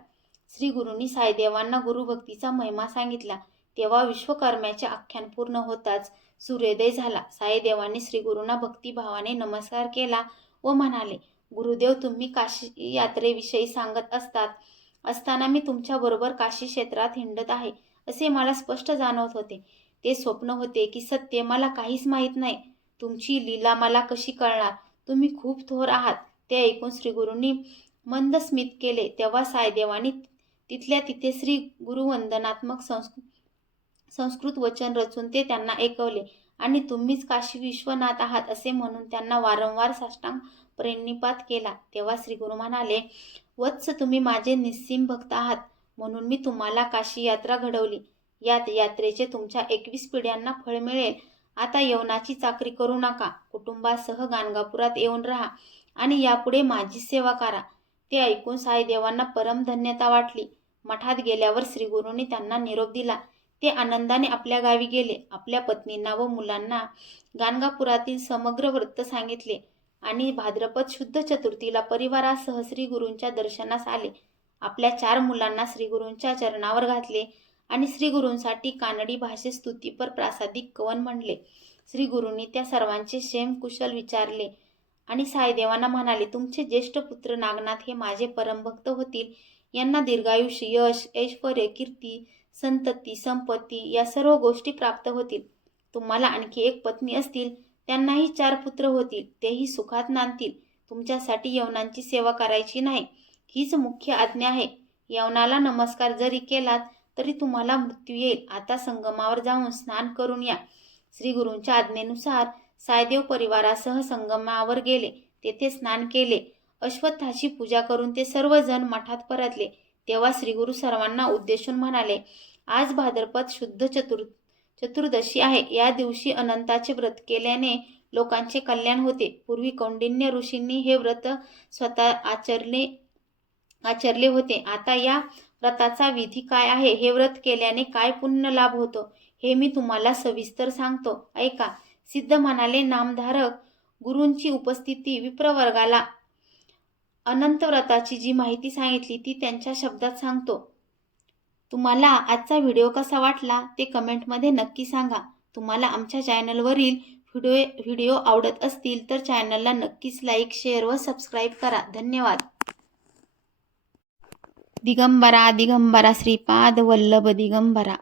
श्री गुरूंनी साईदेवांना गुरुभक्तीचा महिमा सांगितला. तेव्हा विश्वकर्म्याचे आख्यान पूर्ण होताच सूर्योदय झाला. साईदेवांनी श्रीगुरूंना भक्तिभावाने नमस्कार केला व म्हणाले, गुरुदेव, तुम्ही काशी यात्रेविषयी सांगत असताना मी तुमच्याबरोबर काशी क्षेत्रात हिंडत आहे असे मला स्पष्ट जाणवत होते. ते स्वप्न होते की सत्य मला काहीच माहीत नाही. तुमची लीला मला कशी कळणार? तुम्ही खूप थोर आहात. ते ऐकून श्रीगुरूंनी मंद स्मित केले. तेव्हा साईदेवांनी तिथल्या तिथे श्री गुरुवंदनात्मक संस्कृत वचन रचून ते त्यांना ऐकवले आणि तुम्हीच काशी विश्वनाथ आहात असे म्हणून त्यांना वारंवार साष्टांग प्रणिपात केला. तेव्हा श्रीगुरू म्हणाले, वत्स, तुम्ही माझे निस्सीम भक्त आहात म्हणून मी तुम्हाला काशी यात्रा घडवली. यात यात्रेचे तुमच्या 21 पिढ्यांना फळ मिळेल. आता यवनाची चाकरी करू नका, कुटुंबासह गाणगापुरात येऊन राहा आणि यापुढे माझी सेवा करा. ते ऐकून साईदेवांना परम धन्यता वाटली. मठात गेल्यावर श्रीगुरूंनी त्यांना निरोप दिला. ते आनंदाने आपल्या गावी गेले. आपल्या पत्नींना व मुलांना गाणगापुरातील समग्र वृत्त सांगितले आणि भाद्रपद शुद्ध चतुर्थीला परिवारासह श्रीगुरूंच्या दर्शनास आले. आपल्या 4 मुलांना श्रीगुरूंच्या चरणावर घातले आणि श्रीगुरूंसाठी कानडी भाषेत स्तुतीपर प्रासादिक कवन म्हणले. श्रीगुरूंनी त्या सर्वांचे क्षेम कुशल विचारले आणि साईदेवांना म्हणाले, तुमचे ज्येष्ठ पुत्र नागनाथ हे माझे परमभक्त होतील. यांना दीर्घायुष्य, यश, ऐश्वर्य, कीर्ती, संतती, संपत्ती या सर्व गोष्टी प्राप्त होतील. तुम्हाला आणखी एक पत्नी असतील, त्यांनाही 4 पुत्र होतील, तेही सुखात नांदतील. तुमच्यासाठी यवनांची सेवा करायची नाही, हीच मुख्य आज्ञा आहे. यवनाला नमस्कार जरी केलात तरी तुम्हाला मृत्यू येईल. आता संगमावर जाऊन स्नान करून या. श्रीगुरूंच्या आज्ञेनुसार साईदेव परिवारासह संगमावर गेले. तेथे स्नान केले. अश्वत्थाची पूजा करून ते सर्वजण मठात परतले. तेव्हा श्रीगुरू सर्वांना उद्देशून म्हणाले, आज भाद्रपद शुद्ध चतुर्दशी आहे. या दिवशी अनंताचे व्रत केल्याने लोकांचे कल्याण होते. पूर्वी कौंडिन्य ऋषींनी हे व्रत स्वतः आचरले होते. आता या व्रताचा विधी काय आहे, हे व्रत केल्याने काय पुण्य लाभ होतो, हे मी तुम्हाला सविस्तर सांगतो, ऐका. सिद्ध म्हणाले, नामधारक गुरूंची उपस्थिती विप्रवर्गाला अनंत व्रताची जी माहिती सांगितली ती त्यांच्या शब्दात सांगतो. तुम्हाला आजचा व्हिडिओ कसा वाटला ते कमेंटमध्ये नक्की सांगा. तुम्हाला आमच्या चॅनलवरील व्हिडिओ आवडत असतील तर चॅनलला नक्कीच लाईक, शेअर व सबस्क्राईब करा. धन्यवाद. दिगंबरा दिगंबरा श्रीपाद वल्लभ दिगंबरा.